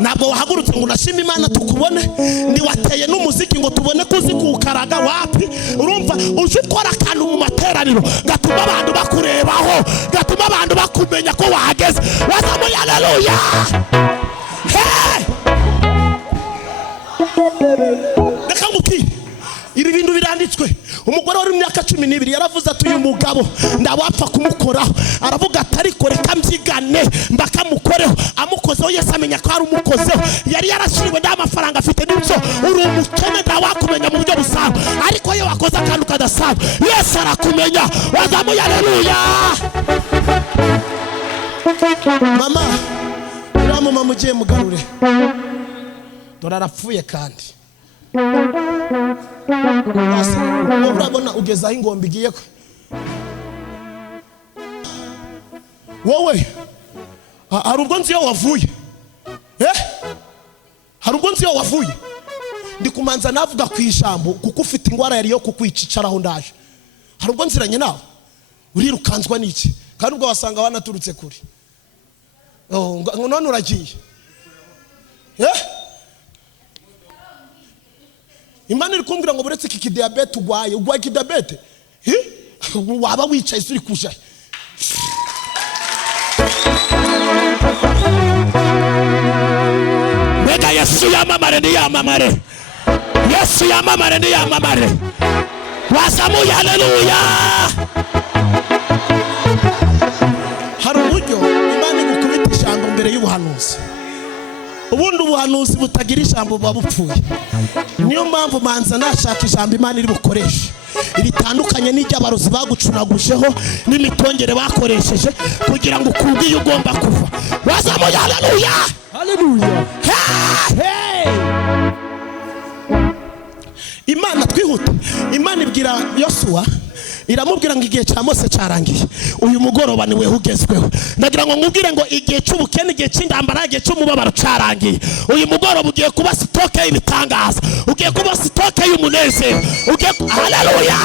ntabwo wahagurutse ngo unashima Imana tukubone, ntiwateye n'umuziki ngo tubone ko uzi kuwukaraga. Wapi, urumva uje ukora akantu mu materaniro gatuma abantu bakurebaho, gatuma abantu bakumenya ko wahageze. Wazamuye haleluya. Reka ngukire ibi bintu biranditswe. Umugore wari mu myaka 12 yaravuze ati uyu mugabo ndabapfa kumukoraho. Aravuga ati ariko reka mbyigane mbakamukoreho. Amukozeho Yesu amenya ko ari umukozeho. Yari yarashiriwe n'amafaranga afite n'ibyo. Uri umukene ndawakumenya mu buryo busanzwe, ariko iyo wakoze akantu kadasanzwe Yesu arakumenya. Wazamuye haleluya. Mama, uriya mama mugiye mugarure, dore arapfuye kandi urabona ugeze aho ingombe igiye. Wowe hari ubwo nzi iyo wavuye, hari ubwo nzi iyo wavuye. Ndi kumanza navuga ku ijambo kuko ufite ingwara yari yo kukwicicaraho ndaje. Hari ubwo nziranye nawe urirukanzwa n'iki kandi ubwo wasanga wanaturutse kuri. None uragiye. Imana iri kumbwira ngo buretse iki diabete ugwaye iki diabete waba wicaye uri kuja. Mbega Yesu yamamare ni yamamare, Yesu yamamare ni yamamare. Wazamuye haleluya. Hari uburyo Imana igukubita ijambo mbere y'ubuhanuzi. Ubundi ubuhanuzi butagira ijambo buba bupfuye. Niyo mpamvu manza nashaka ijambo Imana iri bukoreshe iritandukanye n'iry'abarozi bagucunagujeho n'imitongere bakoresheje kugira ngo ukubwe iyo ugomba kuva. Wazamuye haleluya. Haleluya. Imana twihute. Imana ibwira Yosuwa, iramubwira ngo igihe cya Mose cyarangiye, uyu mugoroba ni wewe ugezweho. Ndagira ngo nkubwire ngo igihe cy'ubukene, igihe cy'indambara, igihe cy'umubabaro cyarangiye. Uyu mugoroba ugiye kuba sitoke y'ibitangaza, ugiye kuba sitoke y'umunezero. Haleluya.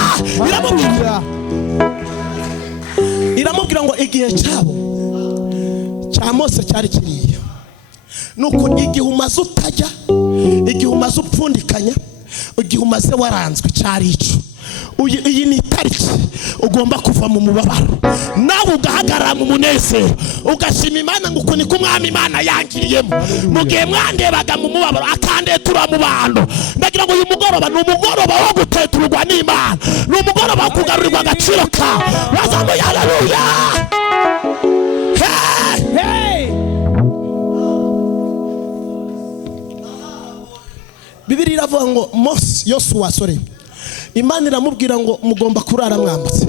Iramubwira ngo igihe cyabo cya Mose cyari kiriya, nuko igihe umaze utajya, igihe umaze upfundikanya, igihe umaze waranzwe cyari ico. Iyi ni itariki ugomba kuva mu mubabaro nawe ugahagarara mu munezero ugashima Imana ngo ukuniko umwami Imana yangiriyemo mu gihe mwandebaga mu mubabaro akandetura mu bantu. Ndagira ngo uyu mugoroba ni umugoroba wo guteturwa n'Imana, ni umugoroba wo kugarurirwa agaciro kawe. Wazamuye haleluya. Bibiri iravuga ngo Mose Yosuwa Imana iramubwira ngo mugomba kurara mwambutse.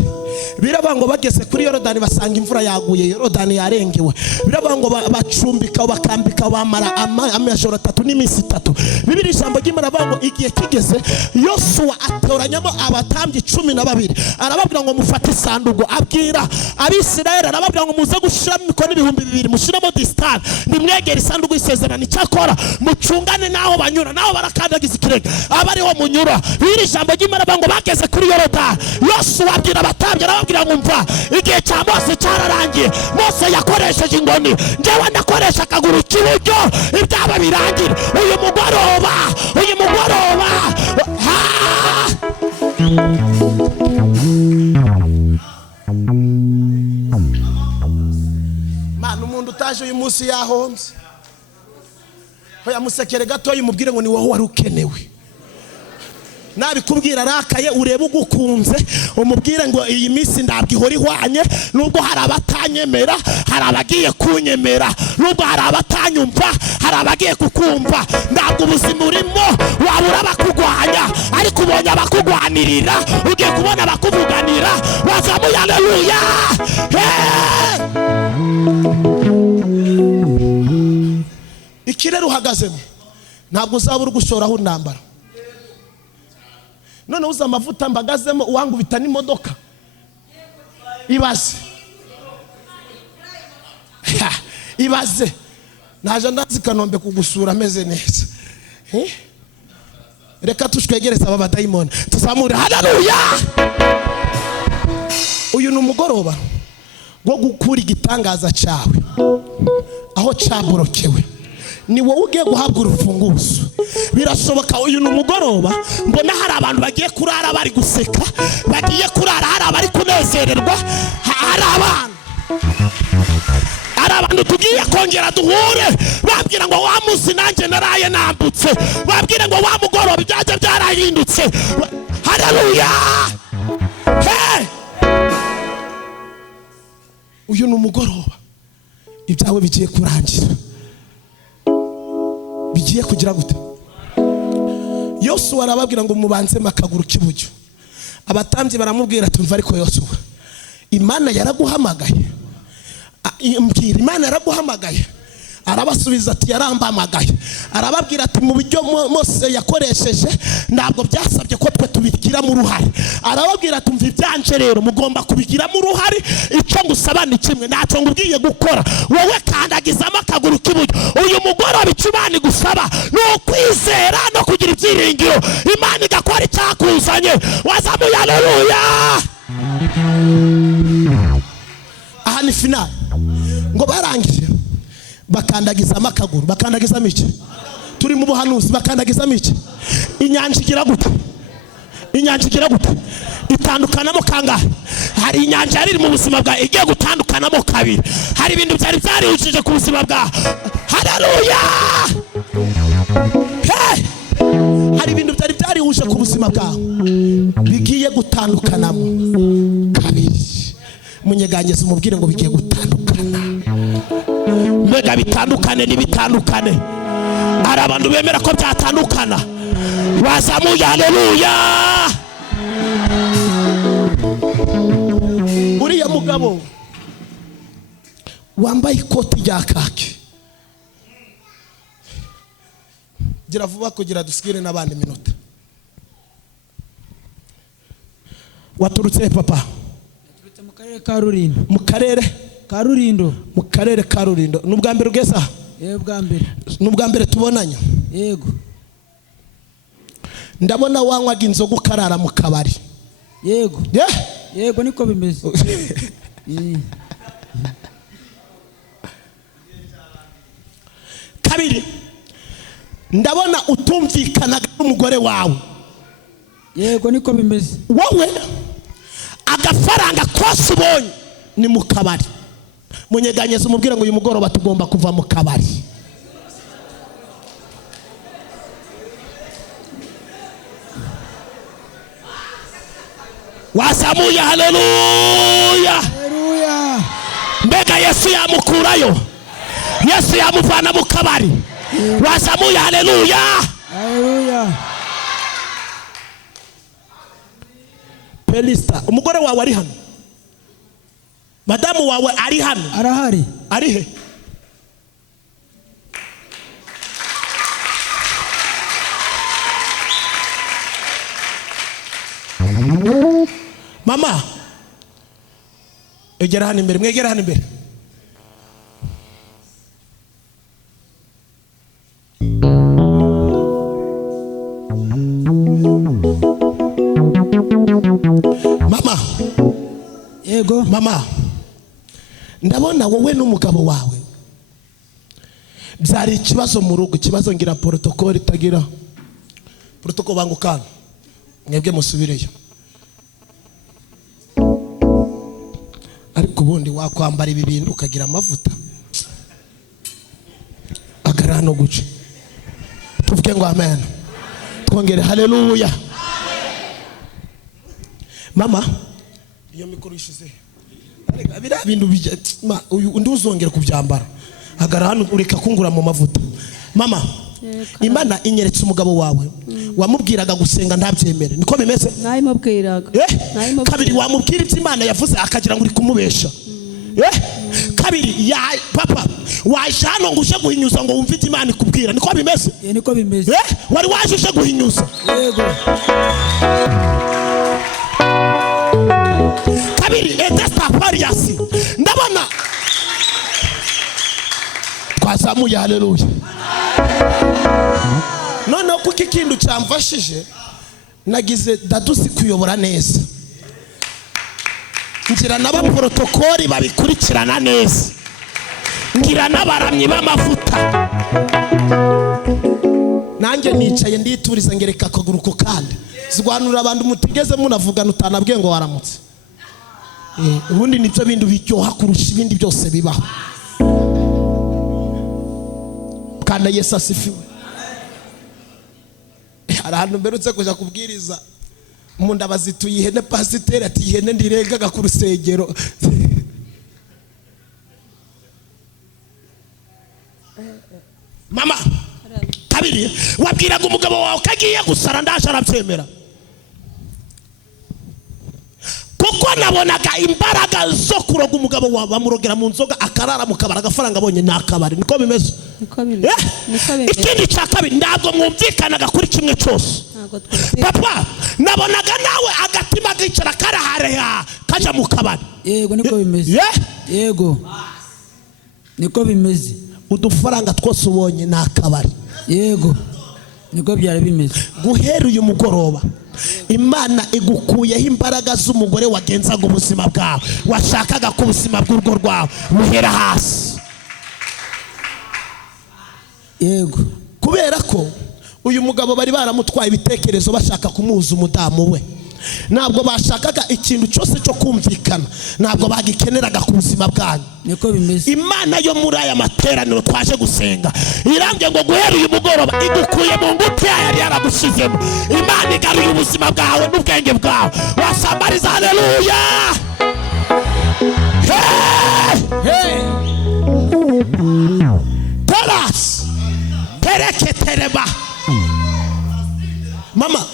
Biravuga ngo bageze kuri Yorodani basanga imvura yaguye, Yorodani yarengewe. Biravuga ngo bacumbika bakambika bamara amajoro 3 n'iminsi 3. Bibiri ijambo ry'Imana bavuga ngo igihe kigeze Yosuwa atoranyamo abatambyi 12. Arababwira ngo mufate isanduku, abwira Abisirayeli arababwira ngo muze gushiramo imikono 2000 mushiramo distance, nimwegera isanduku y'isezerano. Icyakora mucungane naho banyura, naho barakandagiza ikirenge abariho munyura. Bibiri ijambo ry'Imana bavuga ngo bageze kuri Yorodani, Yosuwa abwira abatambyi arababwira ngo mva igihe cya Mose cyararangiye. Mose yakoresheje ingoni, njyewe ndakoresha akaguru k'iburyo, ibyaba birangira. Uyu mugoroba Mana, umuntu utaje uyu munsi yahombye. Hoya musekere gato yimubwire ngo ni wowe wari ukenewe. nabikubwira arakaye urebe ugukunze umubwire ngo iyi minsi ndabwo ihora ihwanye, nubwo hari abatanyemera hari abagiye kunyemera, nubwo hari abatanyumva hari abagiye kukumva, ntabwo ubuzima urimo wabura abakugwanya, ariko ubonye abakugwanirira ugiye kubona abakuvuganira. Wazamuye haleluya. Ikirere uhagazemo ntabwo uzabura gushoraho intambara. None uza amavuta mbagazemo uwangubita n'imodoka ibaze ibaze naje ndazi Kanombe kugusura ameze neza. Reka tushwegereza aba badayimoni tuzamure haleluya. Uyu ni umugoroba wo gukura igitangaza cyawe aho cyaborokewe, ni wowe ugiye guhabwa urufunguzo. Birashoboka uyu ni umugoroba mbona hari abantu bagiye kurara bari guseka, bagiye kurara hari abari kunezererwa, hari abantu tugiye kongera duhure babwira ngo wa munsi nanjye naraye nambutse, babwira ngo wa mugoroba ibyaje byarahindutse. Haleluya. Uyu ni umugoroba ibyawe bigiye kurangira, bigiye kugira gute? Yosuwa arababwira ngo mubanzemo akaguru k'iburyo. Abatambyi baramubwira tumva ariko Yosuwa Imana yaraguhamagaye. Imbwira Imana yaraguhamagaye. Arabasubiza ati yarambamagaye. Arababwira ati mu buryo Mose yakoresheje ntabwo byasabye ko twe tubigiramo uruhare. Arababwira ati mva ibyanje rero mugomba kubigiramo uruhare, icyo ngusaba ni kimwe, ntacyo ngubwiye gukora, wowe kandagizamo akaguru k'iburyo. Uyu mugoroba icyo Imana igusaba ni ukwizera no kugira ibyiringiro, Imana igakora icyakuzanye. Wazamuye haleluya. Aha ni finale ngo barangije bakandagizamo akaguru. Bakandagizamo iki? Turi mu buhanuzi. Bakandagizamo iki? Inyanja igira gute? Inyanja igira gute? Itandukanamo kangahe? Hari inyanja yari mu buzima bwa igiye gutandukanamo kabiri. Hari ibintu byari byarihujije ku buzima bwa haleluya. Hari ibintu byari byarihuje ku buzima bwa bigiye gutandukanamo kabiri. Munyeganyeze umubwire ngo bigiye gutandukana. Mbega bitandukane n'ibitandukane. Hari abantu bemera ko byatandukana. Wazamuye haleluya. Uriya mugabo wambaye ikoti rya kaki, gira vuba kugira dusigire n'abandi minota. Waturutse papa? Yaturutse mu karere ka Rulindo. Mu karere ka Rulindo. Mu karere ka Rulindo. N'ubwa mbere ugeza? Yego bwa mbere. N'ubwa mbere tubonanye? Yego. Ndabona wanywaga inzoga ukarara mu kabari. Yego. Yego niko bimeze. Kabiri, ndabona utumvikanaga n'umugore wawe. Yego niko bimeze. Wowe agafaranga kose ubonye ni mu kabari. Munyeganyeze umubwire ngo uyu mugoroba tugomba kuva mu kabari. Wazamuye haleluya. Haleluya. Mbega Yesu yamukurayo, Yesu yamuvana mu kabari. Wazamuye haleluya. Haleluya. Pelista, umugore wawe ari hano? Madamu wawe ari hano? Arahari. Ari he? Mama, egera hano imbere. Mwegera hano imbere. Mama. Yego. Mama, ndabona wowe n'umugabo wawe byari ikibazo mu rugo. Ikibazo ngira protocol itagira protocol. Bangukana mwebwe musubireyo. Ariko ubundi wakwambara ibi bintu ukagira amavuta agarano guca. Tuvuge ngo amen. Twongere haleluya. mama iyo mikoro ishize biriya bintu undi uzongera kubyambara hagara hano ureka kungura mu mavuta mama Imana inyeretse umugabo wawe wamubwiraga gusenga ntabyemere niko bimeze nayimubwiraga kabiri wamubwira ibyo Imana yavuze akagira ngo uri kumubesha kabiri ya papa waje hano ngo uje guhinyuza ngo wumve ibyo Imana ikubwira niko bimeze niko bimeze wari waje uje guhinyuza yego kabiri edestapariasi ndabona twazamuye haleluya noneho kuko ikintu cyamfashije nagize dadusi kuyobora neza ngira n'abaprotokoli babikurikirana neza ngira n'abaramyi b'amavuta nanjye nicaye ndituriza ngereka akaguru ko kandi zigwanura abantu mutigeze munavugana utanabwiye ngo waramutse ubundi nibyo bindi biryoha kurusha ibindi byose bibaho kandi Yesu asifiwe ahantu mberutse kuja kubwiriza umuntu abazituye ihene pasiteri ati ihene ndirengaga ku rusengero mama kabiri wabwiraga umugabo wawe kagiye gusara ndaje arabyemera kuko nabonaga imbaraga zo kuroga umugabo wawe bamurogera mu nzoga akarara mu kabara agafaranga abonye nakabari niko bimeze ikindi cya kabiri ntabwo mwumvikanaga kuri kimwe cyose papa nabonaga nawe agatima gicara karahareha kaja mu kabari yego niko bimeze yego niko bimeze udufaranga twose ubonye nakabari yego niko byari bimeze guhera uyu mugoroba Imana igukuyeho imbaraga z'umugore wagenzaga ubuzima bwawe washakaga ku buzima bw'urugo rwawe buhera hasi yego kubera ko uyu mugabo bari baramutwaye ibitekerezo bashaka kumuhuza umudamu we ntabwo bashakaga ikintu cyose cyo kumvikana ntabwo bagikeneraga ku buzima bwanyu niko bimeze Imana yo muri aya materaniro twaje gusenga irambye ngo guhera uyu mugoroba igukuye mu nguti yari yaragushyizemo Imana igaruye ubuzima bwawe n'ubwenge bwawe wasambariza haleluya hey taras pereketereba mama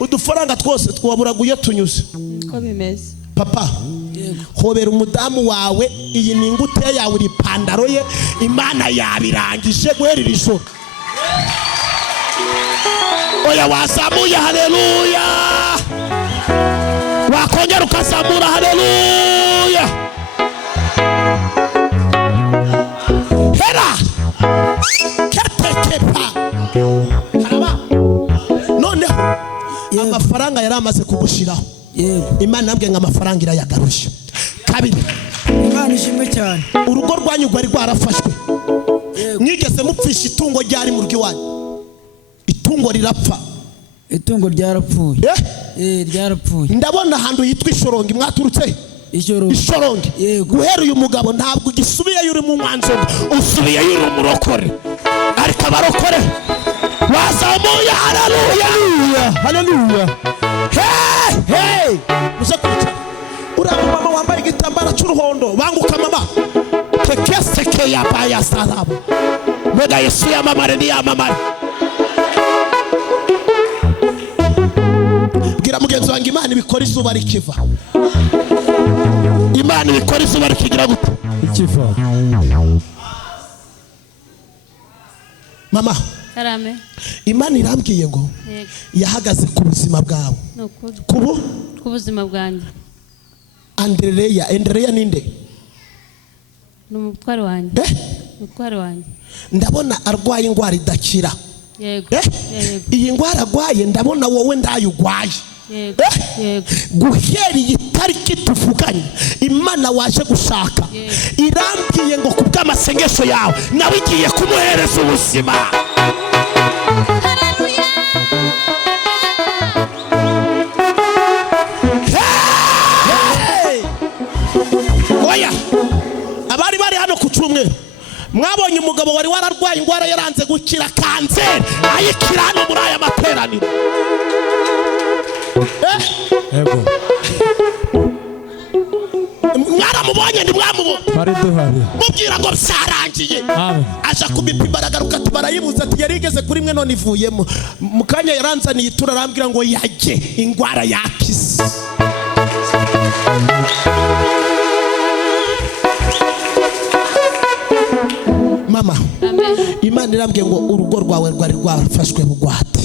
udufaranga twose twaburaguye tunyuze ko bimeze papa hobera umudamu wawe iyi ni ingute yawe uri pandaro ye Imana yabirangije guhera iri joro oya wazamuye haleluya wakongera ukazamura haleluya hera ketekepa haraba noneho amafaranga yari amaze kugushiraho Imana nabwe ngo amafaranga irayagarusha kabiri Imana ishimwe cyane urugo rwanyu rwari rwarafashwe mwigeze mupfisha itungo ryari mu rw'iwanyu itungo rirapfa itungo ryarapfuye ryarapfuye ndabona ahantu yitwa Ishorongi mwaturutse Ishorongi guhera uyu mugabo ntabwo gisubiye yuri mu mwanzonga usubiye yuri umurokore ariko abarokore wazamuye haleluya haleluya hey muze kwica uriya mama wambaye igitambara cy'uruhondo banguka mama tekeseke yabaya salamu mbega Yesu yamamare ntiyamamare bwira mugenzi wanjye Imana ibikora izuba rikiva Imana ibikora izuba rikigira gute ikiva mama karame Imana irambwiye ngo yahagaze ku buzima bwawe kubu ku buzima bwanjye Andrea ninde n'umutware wanjye umutware wanjye ndabona arwaye indwara idakira yego iyi ndwara arwaye ndabona wowe ndayugwaye yego guhera iyi tariki tuvuganye Imana waje gushaka irambwiye ngo kubw'amasengesho yawe nawe igiye kumuhereza ubuzima oya abari bari hano ku cyumweru mwabonye umugabo wari wararwaye indwara yaranze gukira kanseri ayikira hano muri aya materaniro yego mwaramubonye ntimwamubonye twari duhari mubwira ngo byarangiye aja kubipima aragaruka barayibuza ati yari igeze kuri mwe none ivuyemo mu kanya yaranzaniye itura arambwira ngo yajye ingwara yakize mama Imana irambwiye ngo urugo rwawe rwari rwafashwe bugwate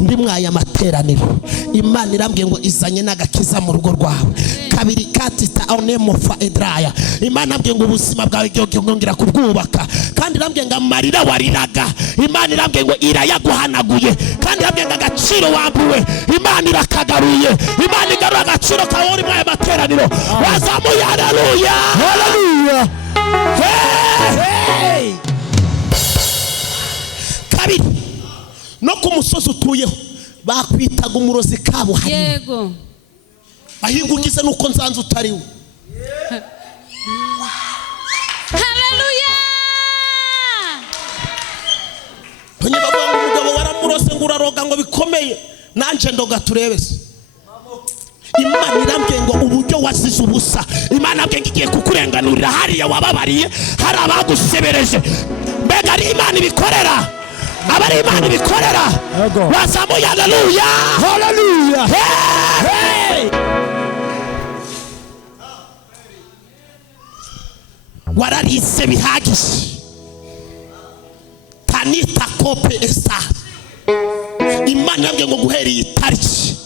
ndi mwaya materaniro Imana irambwiye ngo izanye n'agakiza mu rugo rwawe kabiri katita onemofa edraya Imana irambwiye ngo ubuzima bwawe ngongera kubwubaka kandi irambwiye ngo amarira wariraga Imana irambwiye ngo irayaguhanaguye kandi irambwiye ngo agaciro wambuwe Imana irakagaruye Imana igarura agaciro kawe uri mwaya materaniro wazamuye haleluya haleluya kabiri no ku musozi utuyeho bakwitaga umurozi kabo harimo yego ahingukize nuko nzanze utariwe haleluya tonye bavuga umugabo waramurose ngo uraroga ngo bikomeye nanje ndoga turebese Imana irambwiye ngo uburyo wazize ubusa Imana irambwiye ngo igiye kukurenganurira hariya wababariye hari abagusebereje mbega ari Imana ibikorera abari Imana ibikorera wazamuye haleluya haleluya wararise bihagije tanita kope esa Imana irambwiye ngo guhera iyi tariki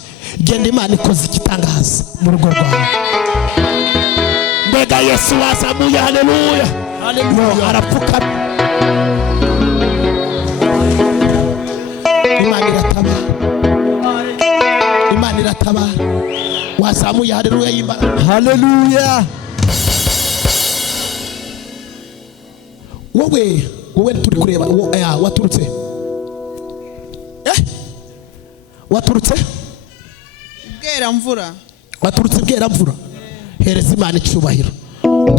genda Imana ikoze igitangaza mu rugo rwawe mbega Yesu wazamuye haleluya haleluya arapfuka Imana iratabara Imana iratabara wazamuye haleluya y'imbaraga haleluya wowe turi kureba waturutse waturutse Bweramvura waturutse Bweramvura hereza Imana icyubahiro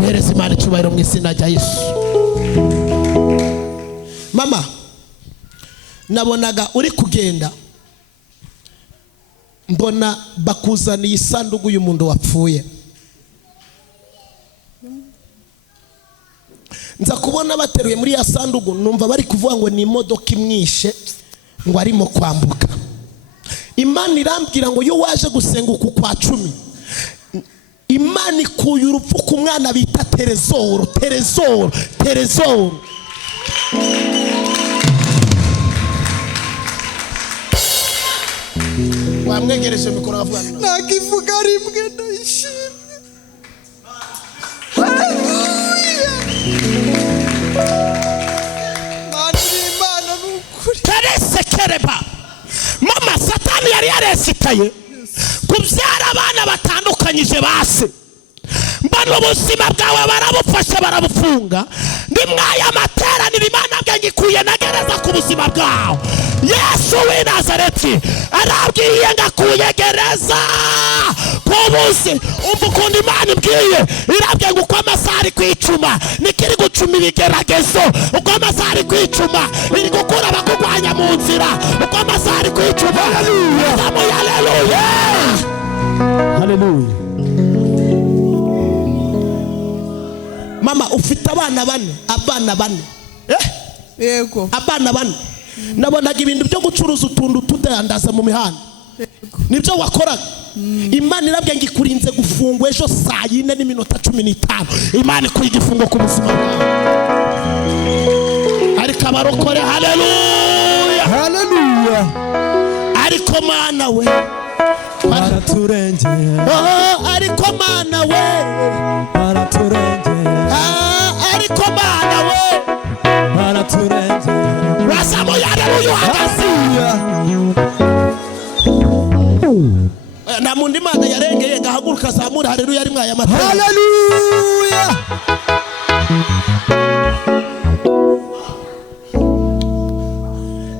hereza Imana icyubahiro mu izina rya Yesu mama nabonaga uri kugenda mbona bakuzaniye isanduku y'umuntu wapfuye nza kubona bateruye muri ya sanduku numva bari kuvuga ngo ni imodoka imwishe ngo arimo kwambuka Imana irambwira ngo yo waje gusenga uku kwa 10 Imana ikuye urupfu ku mwana bita Terezoro wamwegereje mikoro avuga nakivuga rimwe ndayishimye Imana nukuri teresekereba mama satani yari yaresitaye kubyara abana batandukanyije base mbona ubuzima bwawe barabufashe barabufunga ndi mwaya materaniro Imana ngikuye na gereza ku buzima bwawe Yesu w'i Nazareti arabwiye ngakuye gereza kubuzi umva ukuntu Imana ibwiye irabwiye ngo uko amasaha ari kwicuma nikiri gucuma ibigeragezo uko amasaha ari kwicuma iri gukura abakugwanya mu nzira uko amasaha ari kwicuma haleluya haleluya haleluya mama ufite abana bane yego abana bane nabonaga ibintu byo gucuruza utuntu tudandaza mu mihanda nibyo wakoraga Imana irabwiye ngo ikurinze gufungwa ejo saa 4:15 Imana ikuye igifungo ku buzima bwawe ariko abarokore haleluya haleluya ariko Mana we baraturengeye ariko Mana we baraturengeye ariko Mana we baraturengeye wazamuye haleluya haleluya na mundi Imana yarengeye gahaguruka azamura haleluya ari mwaya matara haleluya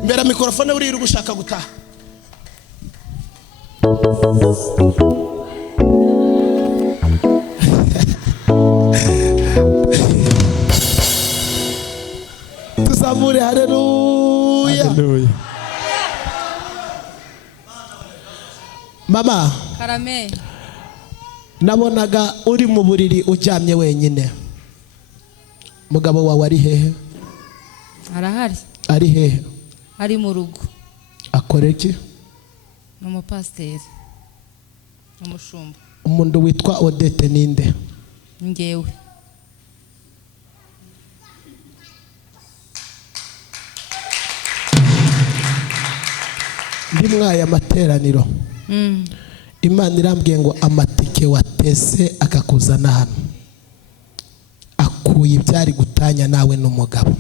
mbere mikrofone uri gushaka gutaha tuzamure haleluya haleluya Mama Karame nabonaga uri mu buriri uryamye wenyine. Mugabo wawe ari hehe? Arahari. Ari hehe? Ari mu rugo. Akora iki? N'umupasiteri. N'umushumba. Umuntu witwa Odette ninde? Ngewe. Ndi mwaya materaniro. Imana irambwiye ngo amatike watese akakuzana hano akuye ibyari gutanya nawe n'umugabo.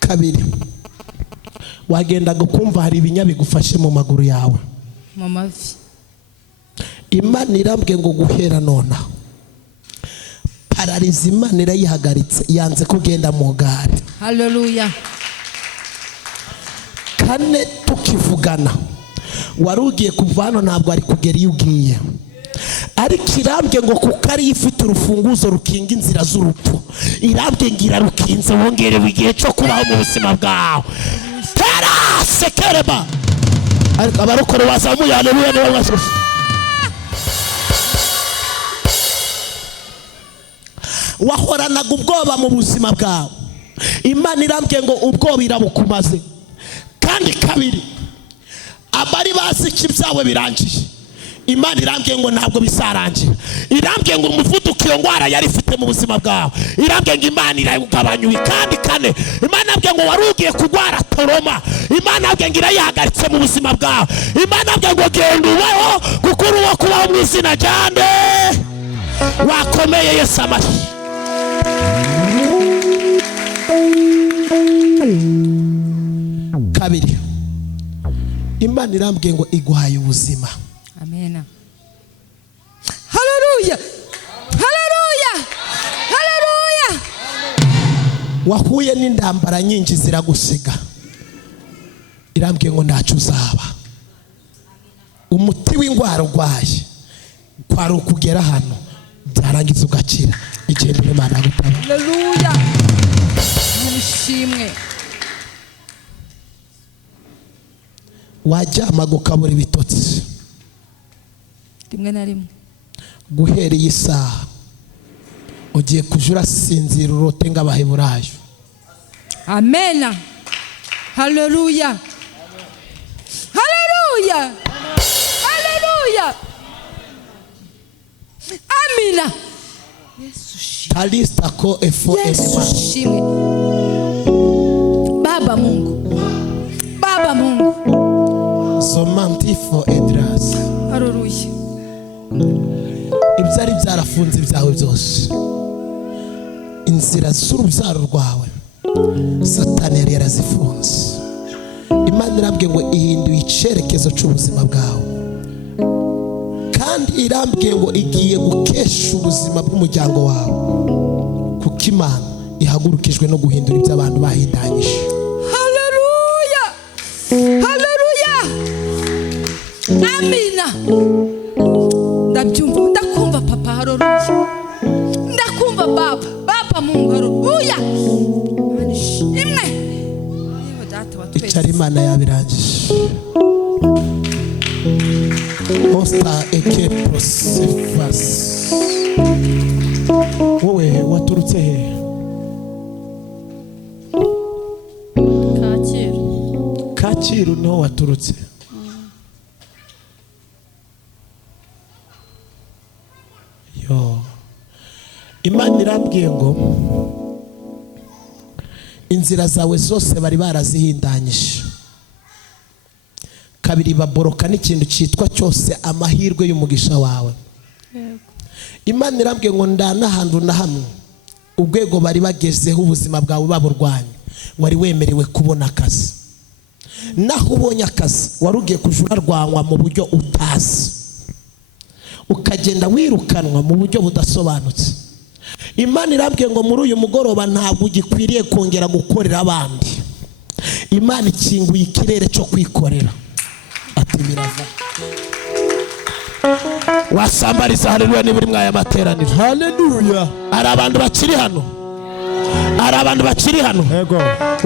Kabiri, wagendaga kumva hari ibinya bigufashe mu maguru yawe, mu mavi. Imana irambwiye ngo guhera nona parariza Imana irayihagaritse, yanze kugenda mu gare. Haleluya. Kane tukivugana warugiye kuva hano ntabwo ari kugera iyo ugiye, ariko irambwiye ngo kuko ari ifite urufunguzo rukinga inzira z'urupfu, irambwiye ngo irarukinze wongerewe igihe cyo kubaho mu buzima bwawe. Tera sekereba ariko abarokore bazamuye haleluya niwe mwese. Wahoranaga ubwoba mu buzima bwawe, Imana irambwiye ngo ubwoba irabukumaze. Kandi kabiri, abari bazi ko ibyawe birangiye, Imana irambwiye ngo ntabwo bisarangira. Irambwiye ngo umuvuduko iyo ndwara yari ifite mu buzima bwawe, irambwiye ngo Imana irayugabanyuye. Kandi kane, Imana irambwiye ngo wari ugiye kurwara toroma, Imana irambwiye ngo irayihagaritse mu buzima bwawe. Imana irambwiye ngo genda ubeho kuko uri uwo kubaho mu izina rya nde. Wakomeye Yesu amashyi. Kabiri, Imana irambwiye ngo iguhaye ubuzima. Amen. Haleluya. Haleluya. Haleluya. Wahuye n'indambara nyinshi ziragusiga, irambwiye ngo ntacyo uzaba. Umuti w'indwara urwaye kwari ukugera hano, byarangiza ugakira. Igenda Imana gutaba. Haleluya. Nishimwe. Wajyama gukabura ibitotsi rimwe na rimwe, guhera iyi saha ugiye kujura sinzira urote ng'Abaheburayo. Amen. Haleluya. Haleluya. Haleluya. Amina. Talista ko efo enema. Shimwe. Baba Mungu. Baba Mungu. Somantifo edras. Haleluya. Ibyari byarafunze ibyawe byose, inzira z'urubyaro rwawe Satani yari yarazifunze. Imana irambwiye ngo ihinduye icyerekezo cy'ubuzima bwawe, kandi irambwiye ngo igiye gukesha ubuzima bw'umuryango wawe, kuko Imana ihagurukijwe no guhindura ibyo abantu bahindanyije. Haleluya. Haleluya. Amina. Ndabyumva, ndakumva papa. Haleluya. Ndakumva baba. Baba Mungu. Haleluya. Imwe. Niba data wa twese. Icyari Imana yabirangije. Osta eke prosefas. Wowe waturutse he? Kacyiru. Kacyiru niho waturutse. Yo, Imana irambwiye ngo inzira zawe zose bari barazihindanyije. Kabiri, baboroka n'ikintu cyitwa cyose amahirwe y'umugisha wawe. Imana irambwiye ngo ndanahandu na hamwe ubwego bari bagezeho ubuzima bwawe baburwanya, wari wemerewe kubona akazi. Naho ubonye akazi wari ugiye kujurarwanwa mu buryo utazi, ukagenda wirukanwa mu buryo budasobanutse. Imana irambwiye ngo muri uyu mugoroba ntabwo ugikwiriye kongera gukorera abandi. Imana ikinguye ikirere cyo kwikorera. Ati birava. Wasambariza haleluya niba uri mwaya materaniro. Haleluya. Ari abantu bakiri hano, ari abantu bakiri hano. Yego.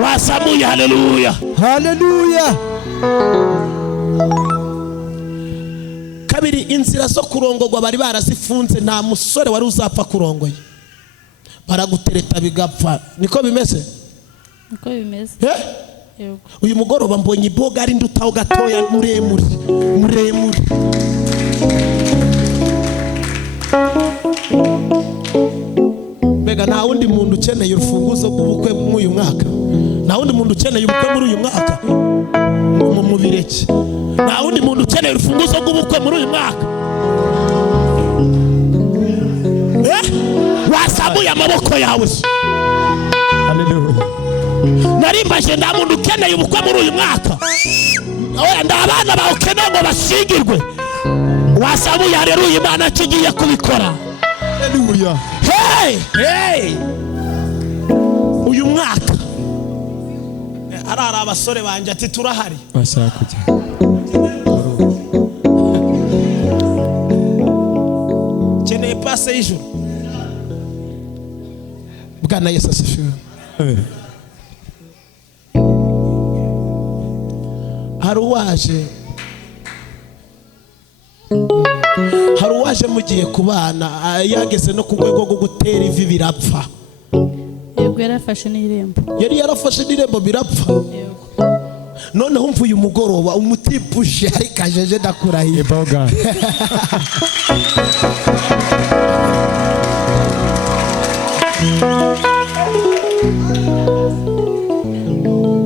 Wasamuye haleluya. Haleluya. kabiri inzira zo kurongorwa bari barazifunze nta musore wari uzapfa kurongoye baragutereta bigapfa niko bimeze uyu mugoroba mbonye iboga ari ndutaho gatoya muremure mbega nta wundi muntu ukeneye urufunguzo rw'ubukwe mw'uyu mwaka nta wundi muntu ukeneye ubukwe muri uyu mwaka mu bireke nta wundi muntu ukeneye urufunguzo rw'ubukwe muri uyu mwaka wasabuye amaboko yawe narimbaje nta muntu ukeneye ubukwe muri uyu mwaka nda abana bawe ukeneye ngo bashingirwe wasabuye haleluya Imana kigiye kubikora haleluya uyu mwaka arara abasore banje ati turahari bashaka kujya keneye pase y'ijuru Bwana Yesu asifiwe hari uwaje mugiye kubana yageze no ku rwego rwo gutera ivi birapfa yego yarafashe n'irembo birapfa none humva uyu mugoroba umutipushe ari kajeje ndakurahiye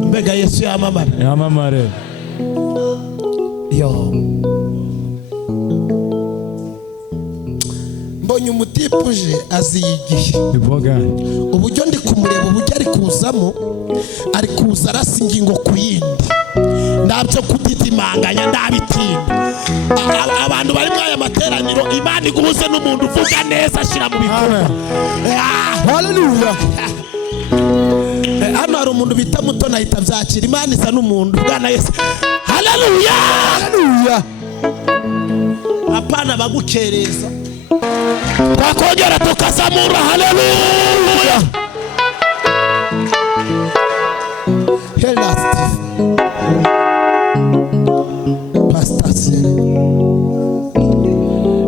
mbega Yesu yamamare yo mbonye umutipuje aziyigiye uburyo ndi kumureba uburyo ari kuzamo ari kuza arasa ingingo ku yindi ndabyo kudidimanganya ndabitinda abantu bari muri aya materaniro Imana iguhuze n'umuntu uvuga neza ashyira mu bikorwa haleluya hano hari umuntu bita muto nahita byakira Imana isa n'umuntu Bwana Yesu haleluya apana bagukereza twakongera tukazamura haleluya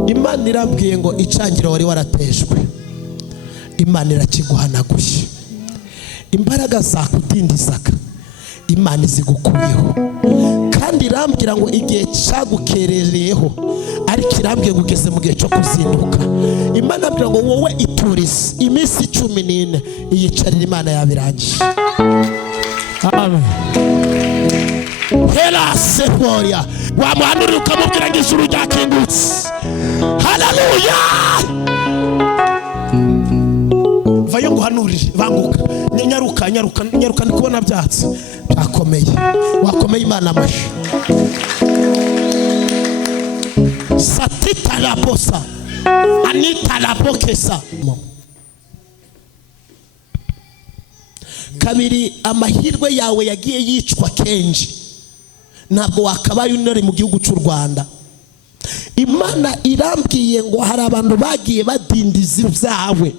Imana irambwiye ngo icangiro wari warateshwe Imana irakiguhanaguye imbaraga zakudindizaga Imana izigukuyeho kandi irambwira ngo igihe cyagukerereyeho ariko irambwiye ngo ugeze mu gihe cyo kuzinduka Imana irambwira ngo wowe iturize iminsi 14 iyicarira Imana yabirangiye amen hela seforia wamuhanurira ukamubwira ngo ijuru ryakingutse haleluya vayo nguhanurire banguka nyaruka ndi kubona byatsi byakomeye wakomeye Imana amashi satita la posa anita la pokesa kabiri amahirwe yawe yagiye yicwa kenshi ntabwo wakabaye unari mu gihugu cy'u Rwanda Imana irambwiye ngo hari abantu bagiye badindiza ibyawe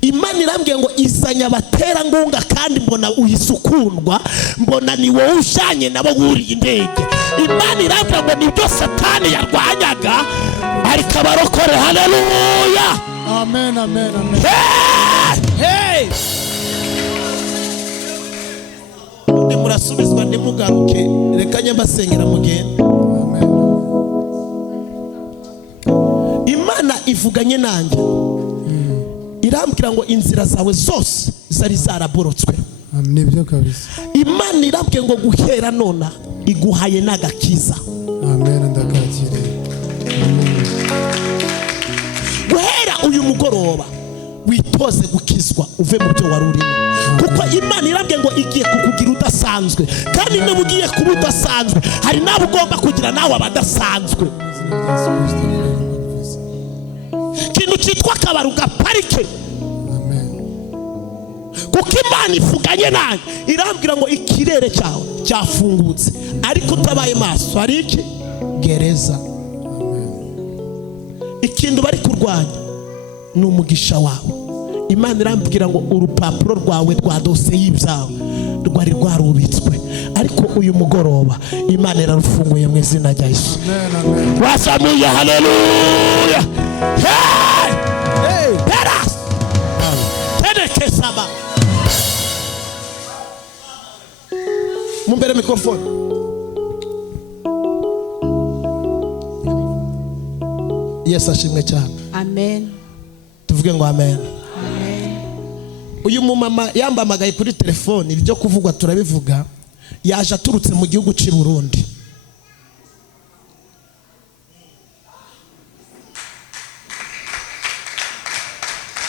Imana irambwiye ngo izanya abatera ngunga kandi mbona uhisukundwa mbona ni wowe ushanye nabo wuriye indege Imana irambwiye ngo nibyo Satani yarwanyaga ariko abarokore haleluya amen hey ndi murasubizwa ndimugaruke reka nyambasengera mugende Imana ivuganye nanjye irambwira ngo inzira zawe zose zari zaraborotswe nibyo kabisa Imana irambwiye ngo guhera nona iguhaye n'agakiza amen ndakakire guhera uyu mugoroba witoze gukizwa uve mu byo wari urimo kuko Imana irambwiye ngo igiye kukugira udasanzwe kandi niba ugiye kuba udasanzwe hari nabo ugomba kugira nawe abadasanzwe kintu cyitwa akabaru gaparike kuko Imana ivuganye nanjye irambwira ngo ikirere cyawe cyafungutse ariko utabaye maso hari iki gereza ikintu bari kurwanya ni umugisha wawe Imana irambwira ngo urupapuro rwawe rwa dosiye y'ibyawe rwari rwarubitswe ariko uyu mugoroba Imana irarufunguye mu izina rya Yesu. Wasamuye haleluya. Hey peras teneke saba mumbere mikrofone. Yesu ashimwe cyane. Amen. Tuvuge ngo amen. Amen. Uyu mumama yambamagaye kuri telefone, ibyo kuvugwa turabivuga, yaje aturutse mu gihugu cy'i Burundi.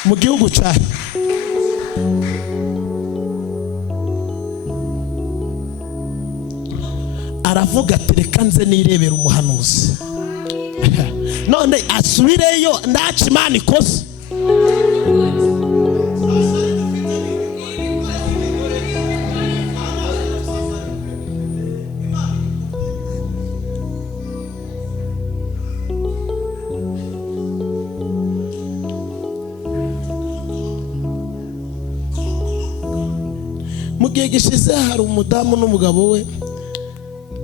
Mu gihugu cya aravuga ati reka nze nirebera umuhanuzi. None asubireyo ndaca Imana ikoze. Mu gihe gishize hari umudamu n'umugabo we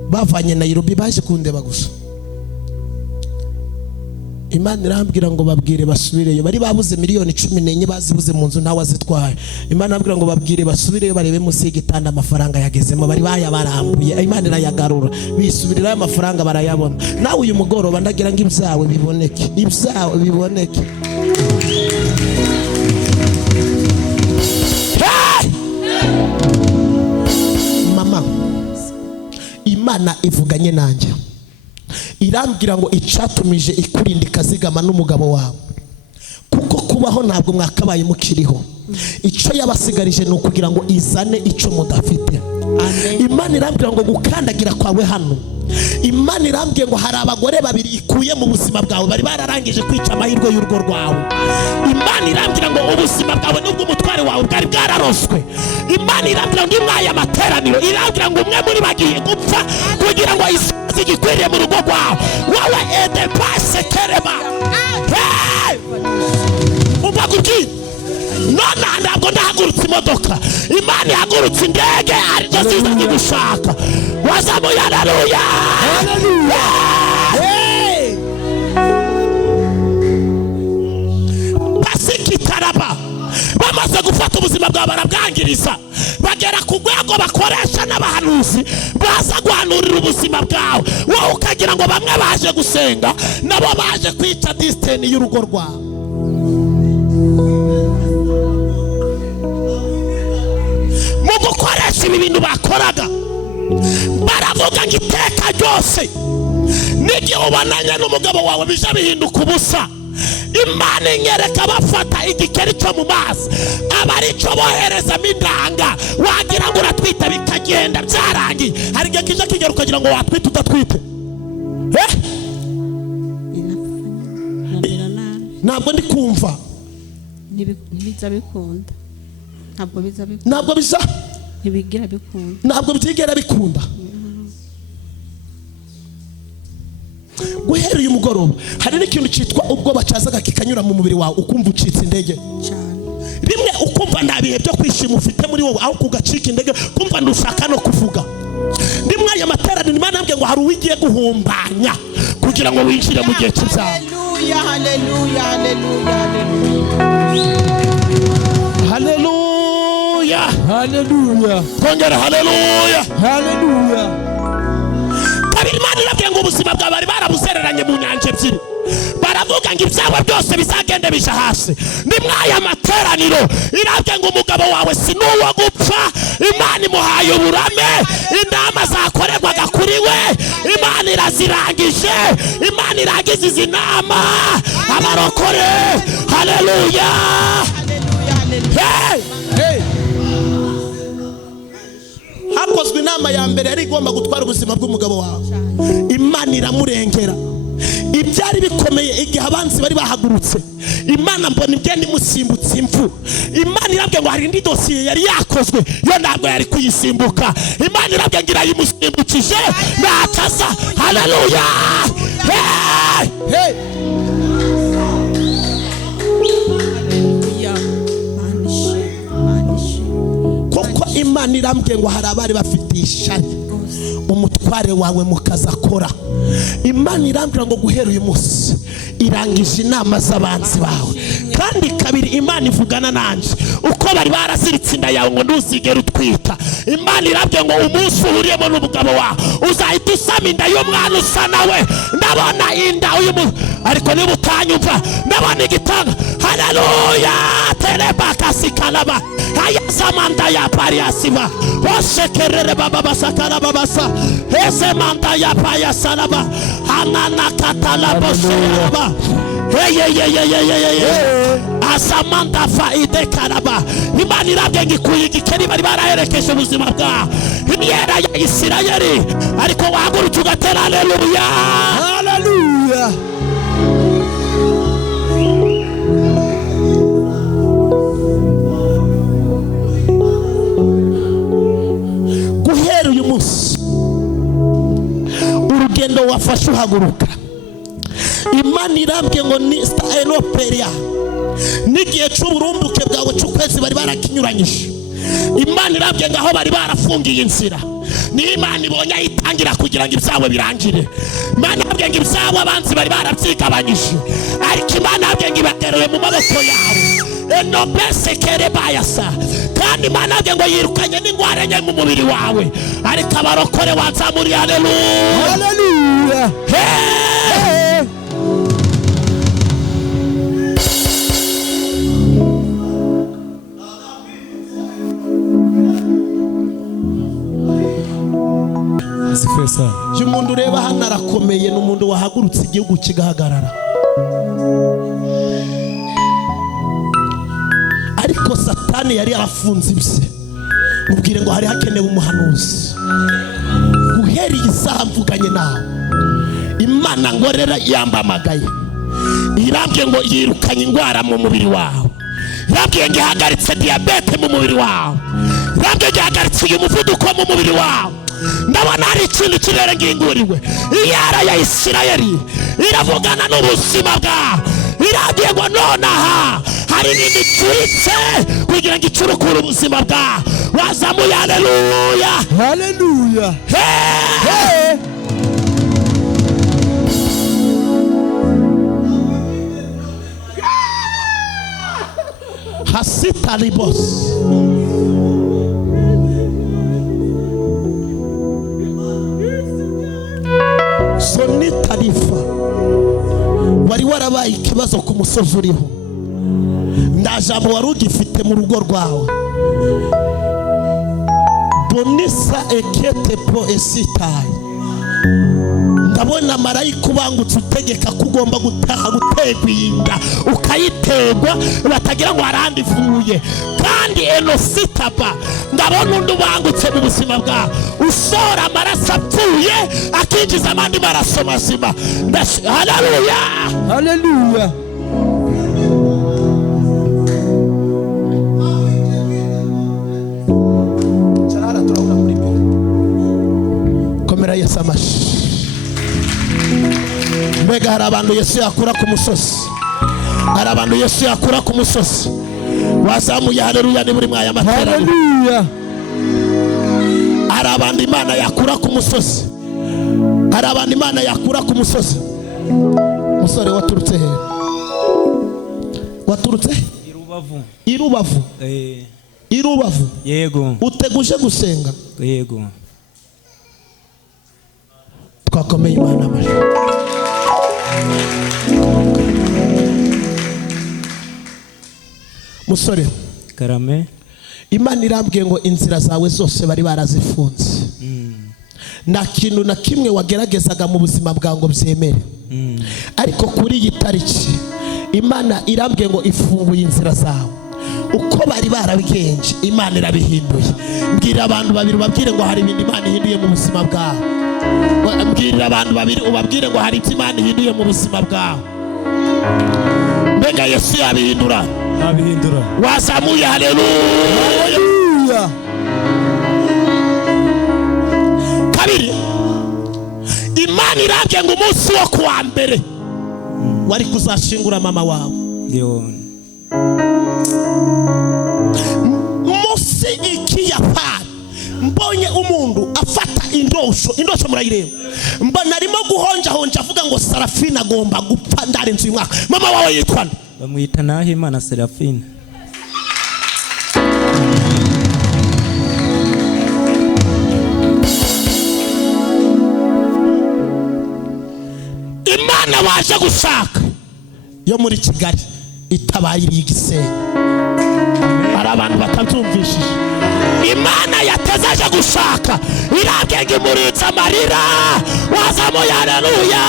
bavanye Nairobi baje kundeba gusa. Imana irambwira ngo babwire basubireyo, bari babuze miliyoni 14 bazibuze mu nzu ntawe azitwaye. Imana irambwira ngo babwire basubireyo barebe munsi y'igitanda amafaranga yagezemo, bari bayabarambuye. Imana irayagarura, bisubirira amafaranga barayabona. Nawe uyu mugoroba ndagira ngo ibyawe biboneke, ibyawe biboneke. Mama, Imana ivuganye nanjye, irambwira ngo icatumije ikurinda ikazigama n'umugabo wawe, kuko kubaho ntabwo mwakabaye mukiriho. Icyo yabasigarije ni ukugira ngo izane icyo mudafite. Imana irambwira ngo gukandagira kwawe hano, Imana irambwiye ngo hari abagore babiri ikuye mu buzima bwawe bari bararangije kwica amahirwe y'urugo rwawe. Imana irambwira ngo ubuzima bwawe nubwo umutware wawe bwari bwararoswe, Imana irambwira ngo imwaya amateraniro, irambwira ngo umwe muri bagiye gupfa kugira ngo isazi gikwiriye mu rugo rwawe. Wowe ede pase kereba umagubwira none ntabwo ndahagurutse imodoka, Imana ihagurutse indege arizo zizanye gushaka. Wazamuye haleluya. Basikitaraba bamaze gufata ubuzima bwawe barabwangiriza, bagera ku rwego bakoresha n'abahanuzi baza guhanurira ubuzima bwawe. Wowe ukagira ngo bamwe baje gusenga, nabo baje kwica distance y'urugo rwawe. Mu gukoresha ibi bintu bakoraga, baravuga ngo iteka ryose n'igihe ubonanye n'umugabo wawe bija bihinduka ubusa. Imana inyereka bafata igikeri cyo mu mazi, aba ari cyo boherezamo indanga, wagira ngo uratwita bikagenda byarangiye. Hari igihe kije kigera ukagira ngo watwita udatwite. Ntabwo ndi kumva. Ntibiza bikunda. Ntabwo biza ntibigira bikunda. Ntabwo bitigera bikunda. Guhera uyu mugoroba hari n'ikintu cyitwa ubwoba cyazaga kikanyura mu mubiri wawe, ukumva ucitse indege cyane. Rimwe ukumva nta bihe byo kwishima ufite muri wowe, aho kugacika indege kumva ndushaka no kuvuga. Rimwe aya materaniro Imana yambwiye ngo hari uwigiye guhumbanya kugira ngo winjire mu gihe cy'ibyawe. Haleluya, haleluya, haleluya, haleluya, Haleluya. kongera haleluya, Haleluya. Imana irabwiye ngo ubuzima bwawe bari barabuzereranye mu nyanja ebyiri, baravuga ngo ibyawe byose bizagende bija hasi. Nimwaya materaniro irabwiye ngo umugabo wawe si n'uwo gupfa, Imana imuhaye uburame, inama zakorerwaga kuri we Imana irazirangije. Imana iragize izi nama abarokore. Haleluya. Hakozwe inama ya mbere yari igomba gutwara ubuzima bw'umugabo wawe, Imana iramurengera. Ibyari bikomeye igihe abanzi bari bahagurutse, Imana mbona igenda imusimbutsa imvu. Imana irabwiye ngo hari indi dosiye yari yakozwe, yo ntabwo yari kuyisimbuka. Imana irabwiye ngo irayimusimbukije nataza. Haleluya. Kuko Imana irambwiye ngo hari abari bafite ishari umutware wawe mukaza akora. Imana irambwira ngo guhera uyu munsi irangije inama z'abanzi bawe. Kandi kabiri Imana ivugana nanje uko bari baraziritse inda yawe ngo ntuzigere utwita. Imana irambwiye ngo umunsi uhuriyemo n'umugabo wawe uzahita usama inda y'umwana usa nawe. Ndabona inda uyu ariko niba utanyumva ndabona igitanga. Haleluya telebakasi kalaba haya samanda ya pariasiba washekerere baba basakara babasa ese manda ya paya salaba hanana katalabo shelaba asamanda faide kalaba. Imana irabye ngikuye igikeri bari baraherekeje ubuzima bwa imyera ya Isirayeli ariko wahagurutse ugatera haleluya haleluya. Guhera uyu munsi urugendo wafashe uhaguruka. Imana irambye ngo ni staenoperia n'igihe cy'uburumbuke bwawe cy'ukwezi bari barakinyuranyije. Imana irambye ngaho bari barafungiye inzira ni Imana ibonye ayitangira kugira ngo ibyawe birangire. Imana irambye ngo ibyawe abanzi bari barabyigabanyije ariko Imana irambye ngo ibateruye mu maboko yawe. Eno bese kere bayasa. Kandi Imana irambye ngo yirukanye n'ingwara nke mu mubiri wawe ariko abarokore wanzamuriye haleluya haleluya. Sifesa. Umuntu ureba hano arakomeye n'umuntu wahagurutse igihugu kigahagarara. Ariko Satani yari yarafunze ibye. Mubwire ngo hari hakenewe umuhanuzi. Guhera isaha mvuganye nawe Imana ngorera yambamagaye. Irambye ngo yirukanye ingwara mu mubiri wawe. Irambye ngo ihagaritse diabete mu mubiri wawe. Irambye ngo ihagaritse umuvuduko mu mubiri wawe. Ndabona hari ikintu kirere nginguriwe. Iyara ya Isirayeli iravugana n'ubuzima bwawe. Irambye ngo nonaha hari nini turitse kugira ngo icurukure ubuzima bwawe. Wazamuye haleluya haleluya. Hasita libos soni tarifa wari warabaye ikibazo ku musozi uriho. Ndajambo wari ugifite mu rugo rwawe. Bonisa ekete po esitayi. Ndabona marayika ubangutse utegeka ko ugomba gutaha gutegwa inda ukayitegwa batagira ngo harandi ivuye. Kandi enositaba ndabona undi ubangutse mu buzima bwawe ushora amaraso apfuye akinjiza amandi maraso mazima. Haleluya haleluya. Komera Yesu amashi. Mbega hari abantu Yesu yakura ku musozi. Hari abantu Yesu yakura ku musozi. Wazamuye haleluya ni buri mwaya matera. Haleluya. Hari abantu Imana yakura ku musozi. Hari abantu Imana yakura ku musozi. Musore waturutse he? Waturutse? Irubavu. Irubavu. Irubavu. Yego. Uteguje gusenga? Yego. Twakomeye Imana amashi. Musore karame. Imana irambwiye ngo inzira zawe zose bari barazifunze. Nta kintu na kimwe wageragezaga mu buzima bwawe ngo byemere. Ariko kuri iyi tariki Imana irambwiye ngo ifunguye inzira zawe. Uko bari barabigenje Imana irabihinduye. Mbwira abantu babiri ubabwire ngo hari ibintu Imana ihinduye mu buzima bwawe. Mbwira abantu babiri ubabwire ngo hari ibintu Imana ihinduye mu buzima bwawe. Mbega Yesu yabihindura. Abihindura. Wazamuye haleluya. Kabiri Imana irambye ngo umunsi wo kuwa mbere wari kuzashingura mama wawe. Yo. Musi ikiyapani murayireba mbona arimo guhonja honja avuga ngo Sarafina agomba gupfa ndarenze uyu mwaka. Mama wawe yitwa nde? Bamwita Nahimana Serafina. Imana waje gushaka yo muri Kigali itabaye iri Gisenyi. Hari abantu batanzumvishije. Imana yatezaje gushaka irabwenge muritsa amarira wazamuye. Haleluya,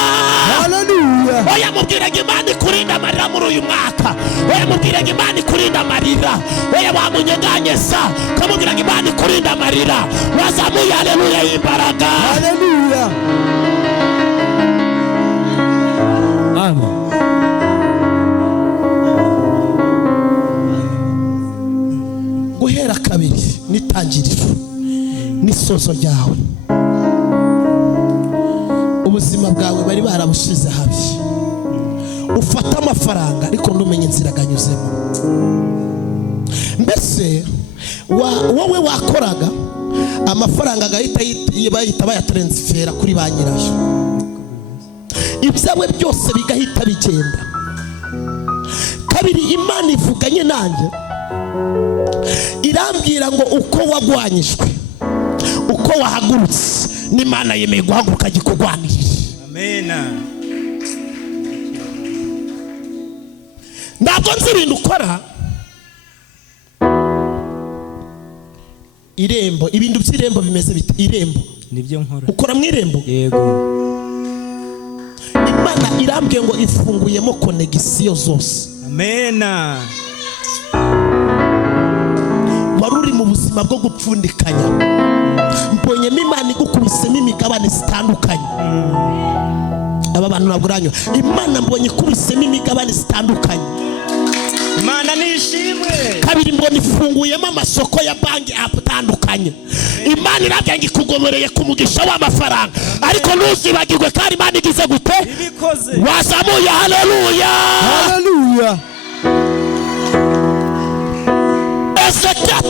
Haleluya. oya mubwire ngo Imana ikurinda amarira muri uyu mwaka. Oya mubwire ngo Imana ikurinda amarira. Oya wamunyeganyesa kamubwire ngo Imana ikurinda amarira wazamuye. Haleluya y'imbaraga. Haleluya. Amen. Guhera kabiri n'itangiriro n'isozo ryawe ubuzima bwawe bari barabushize habi. Ufata amafaranga ariko ntumenye inzira ganyuzemo. Mbese wowe wakoraga amafaranga bahita bayatransfera kuri ba nyirayo, ibyawe byose bigahita bigenda. Kabiri Imana ivuganye nanjye irambwira ngo uko wagwanyijwe uko wahagurutse n'Imana yemeye guhaguruka gikugwanirira. Amena. Ntabwo nzi ibintu ukora irembo, ibintu by'irembo bimeze bite? Irembo Nibyo nkora. ukora mu irembo? Yego. Imana irambwiye ngo ifunguyemo konegisiyo zose. Amena. Wari uri mu buzima bwo gupfundikanya, mbonyemo Imana igukubisemo imigabane zitandukanye. Aba bantu ntabwo uranywa. Imana mbonye ikubisemo imigabane zitandukanye. Imana nishimwe. Kabiri mbona ifunguyemo amasoko ya banki atandukanye. Imana irabwira ngo ikugomoreye ku mugisha w'amafaranga, ariko ntuzibagirwe kandi Imana igize gute? Ibikoze. Wazamuye. Haleluya, Haleluya. Ezekiel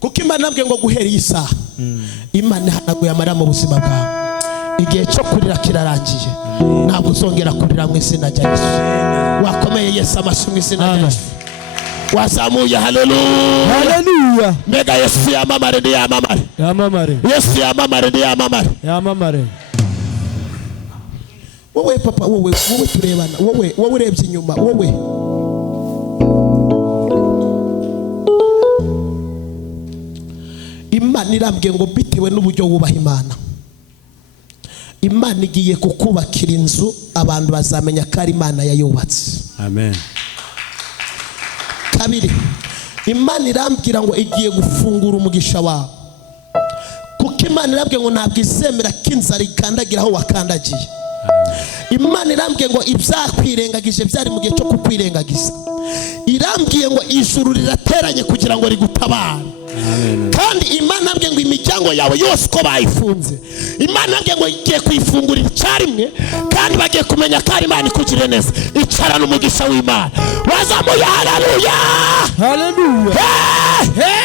kuko Imana nabwiye ngo guhera iyi saha Imana ihanaguye amarira mu buzima bwawe. Igihe cyo kurira kirarangiye, ntabwo uzongera kurira mu izina rya Yesu. Wakomeye Yesu amashyi mu izina rya Yesu. Wazamuye. Haleluya, Haleluya. mbega Yesu yamamare ndi yamamare. Yamamare. Yesu yamamare ndi yamamare. Yamamare. Wowe papa, wowe turebana, wowe urebye inyuma, wowe Imana irambwiye ngo bitewe n'uburyo wubaha Imana, Imana igiye kukubakira inzu abantu bazamenya ko ari Imana yayubatse. Amen. Kabiri Imana irambwira ngo igiye gufungura umugisha wawe, kuko Imana irambwiye ngo ntabwo izemera ko inzara ikandagira aho wakandagiye. Imana irambwiye ngo ibyakwirengagije byari mu gihe cyo kukwirengagiza. Irambwiye ngo ijuru rirateranye kugira ngo rigutabare. Kandi Imana irambwiye ngo imiryango yawe yose uko bayifunze, Imana irambwiye ngo igiye kuyifungurira icyarimwe, kandi bagiye kumenya ko ari Imana ikugirira neza. Icarana umugisha w'Imana. Wazamuye. Haleluya, Haleluya. hey!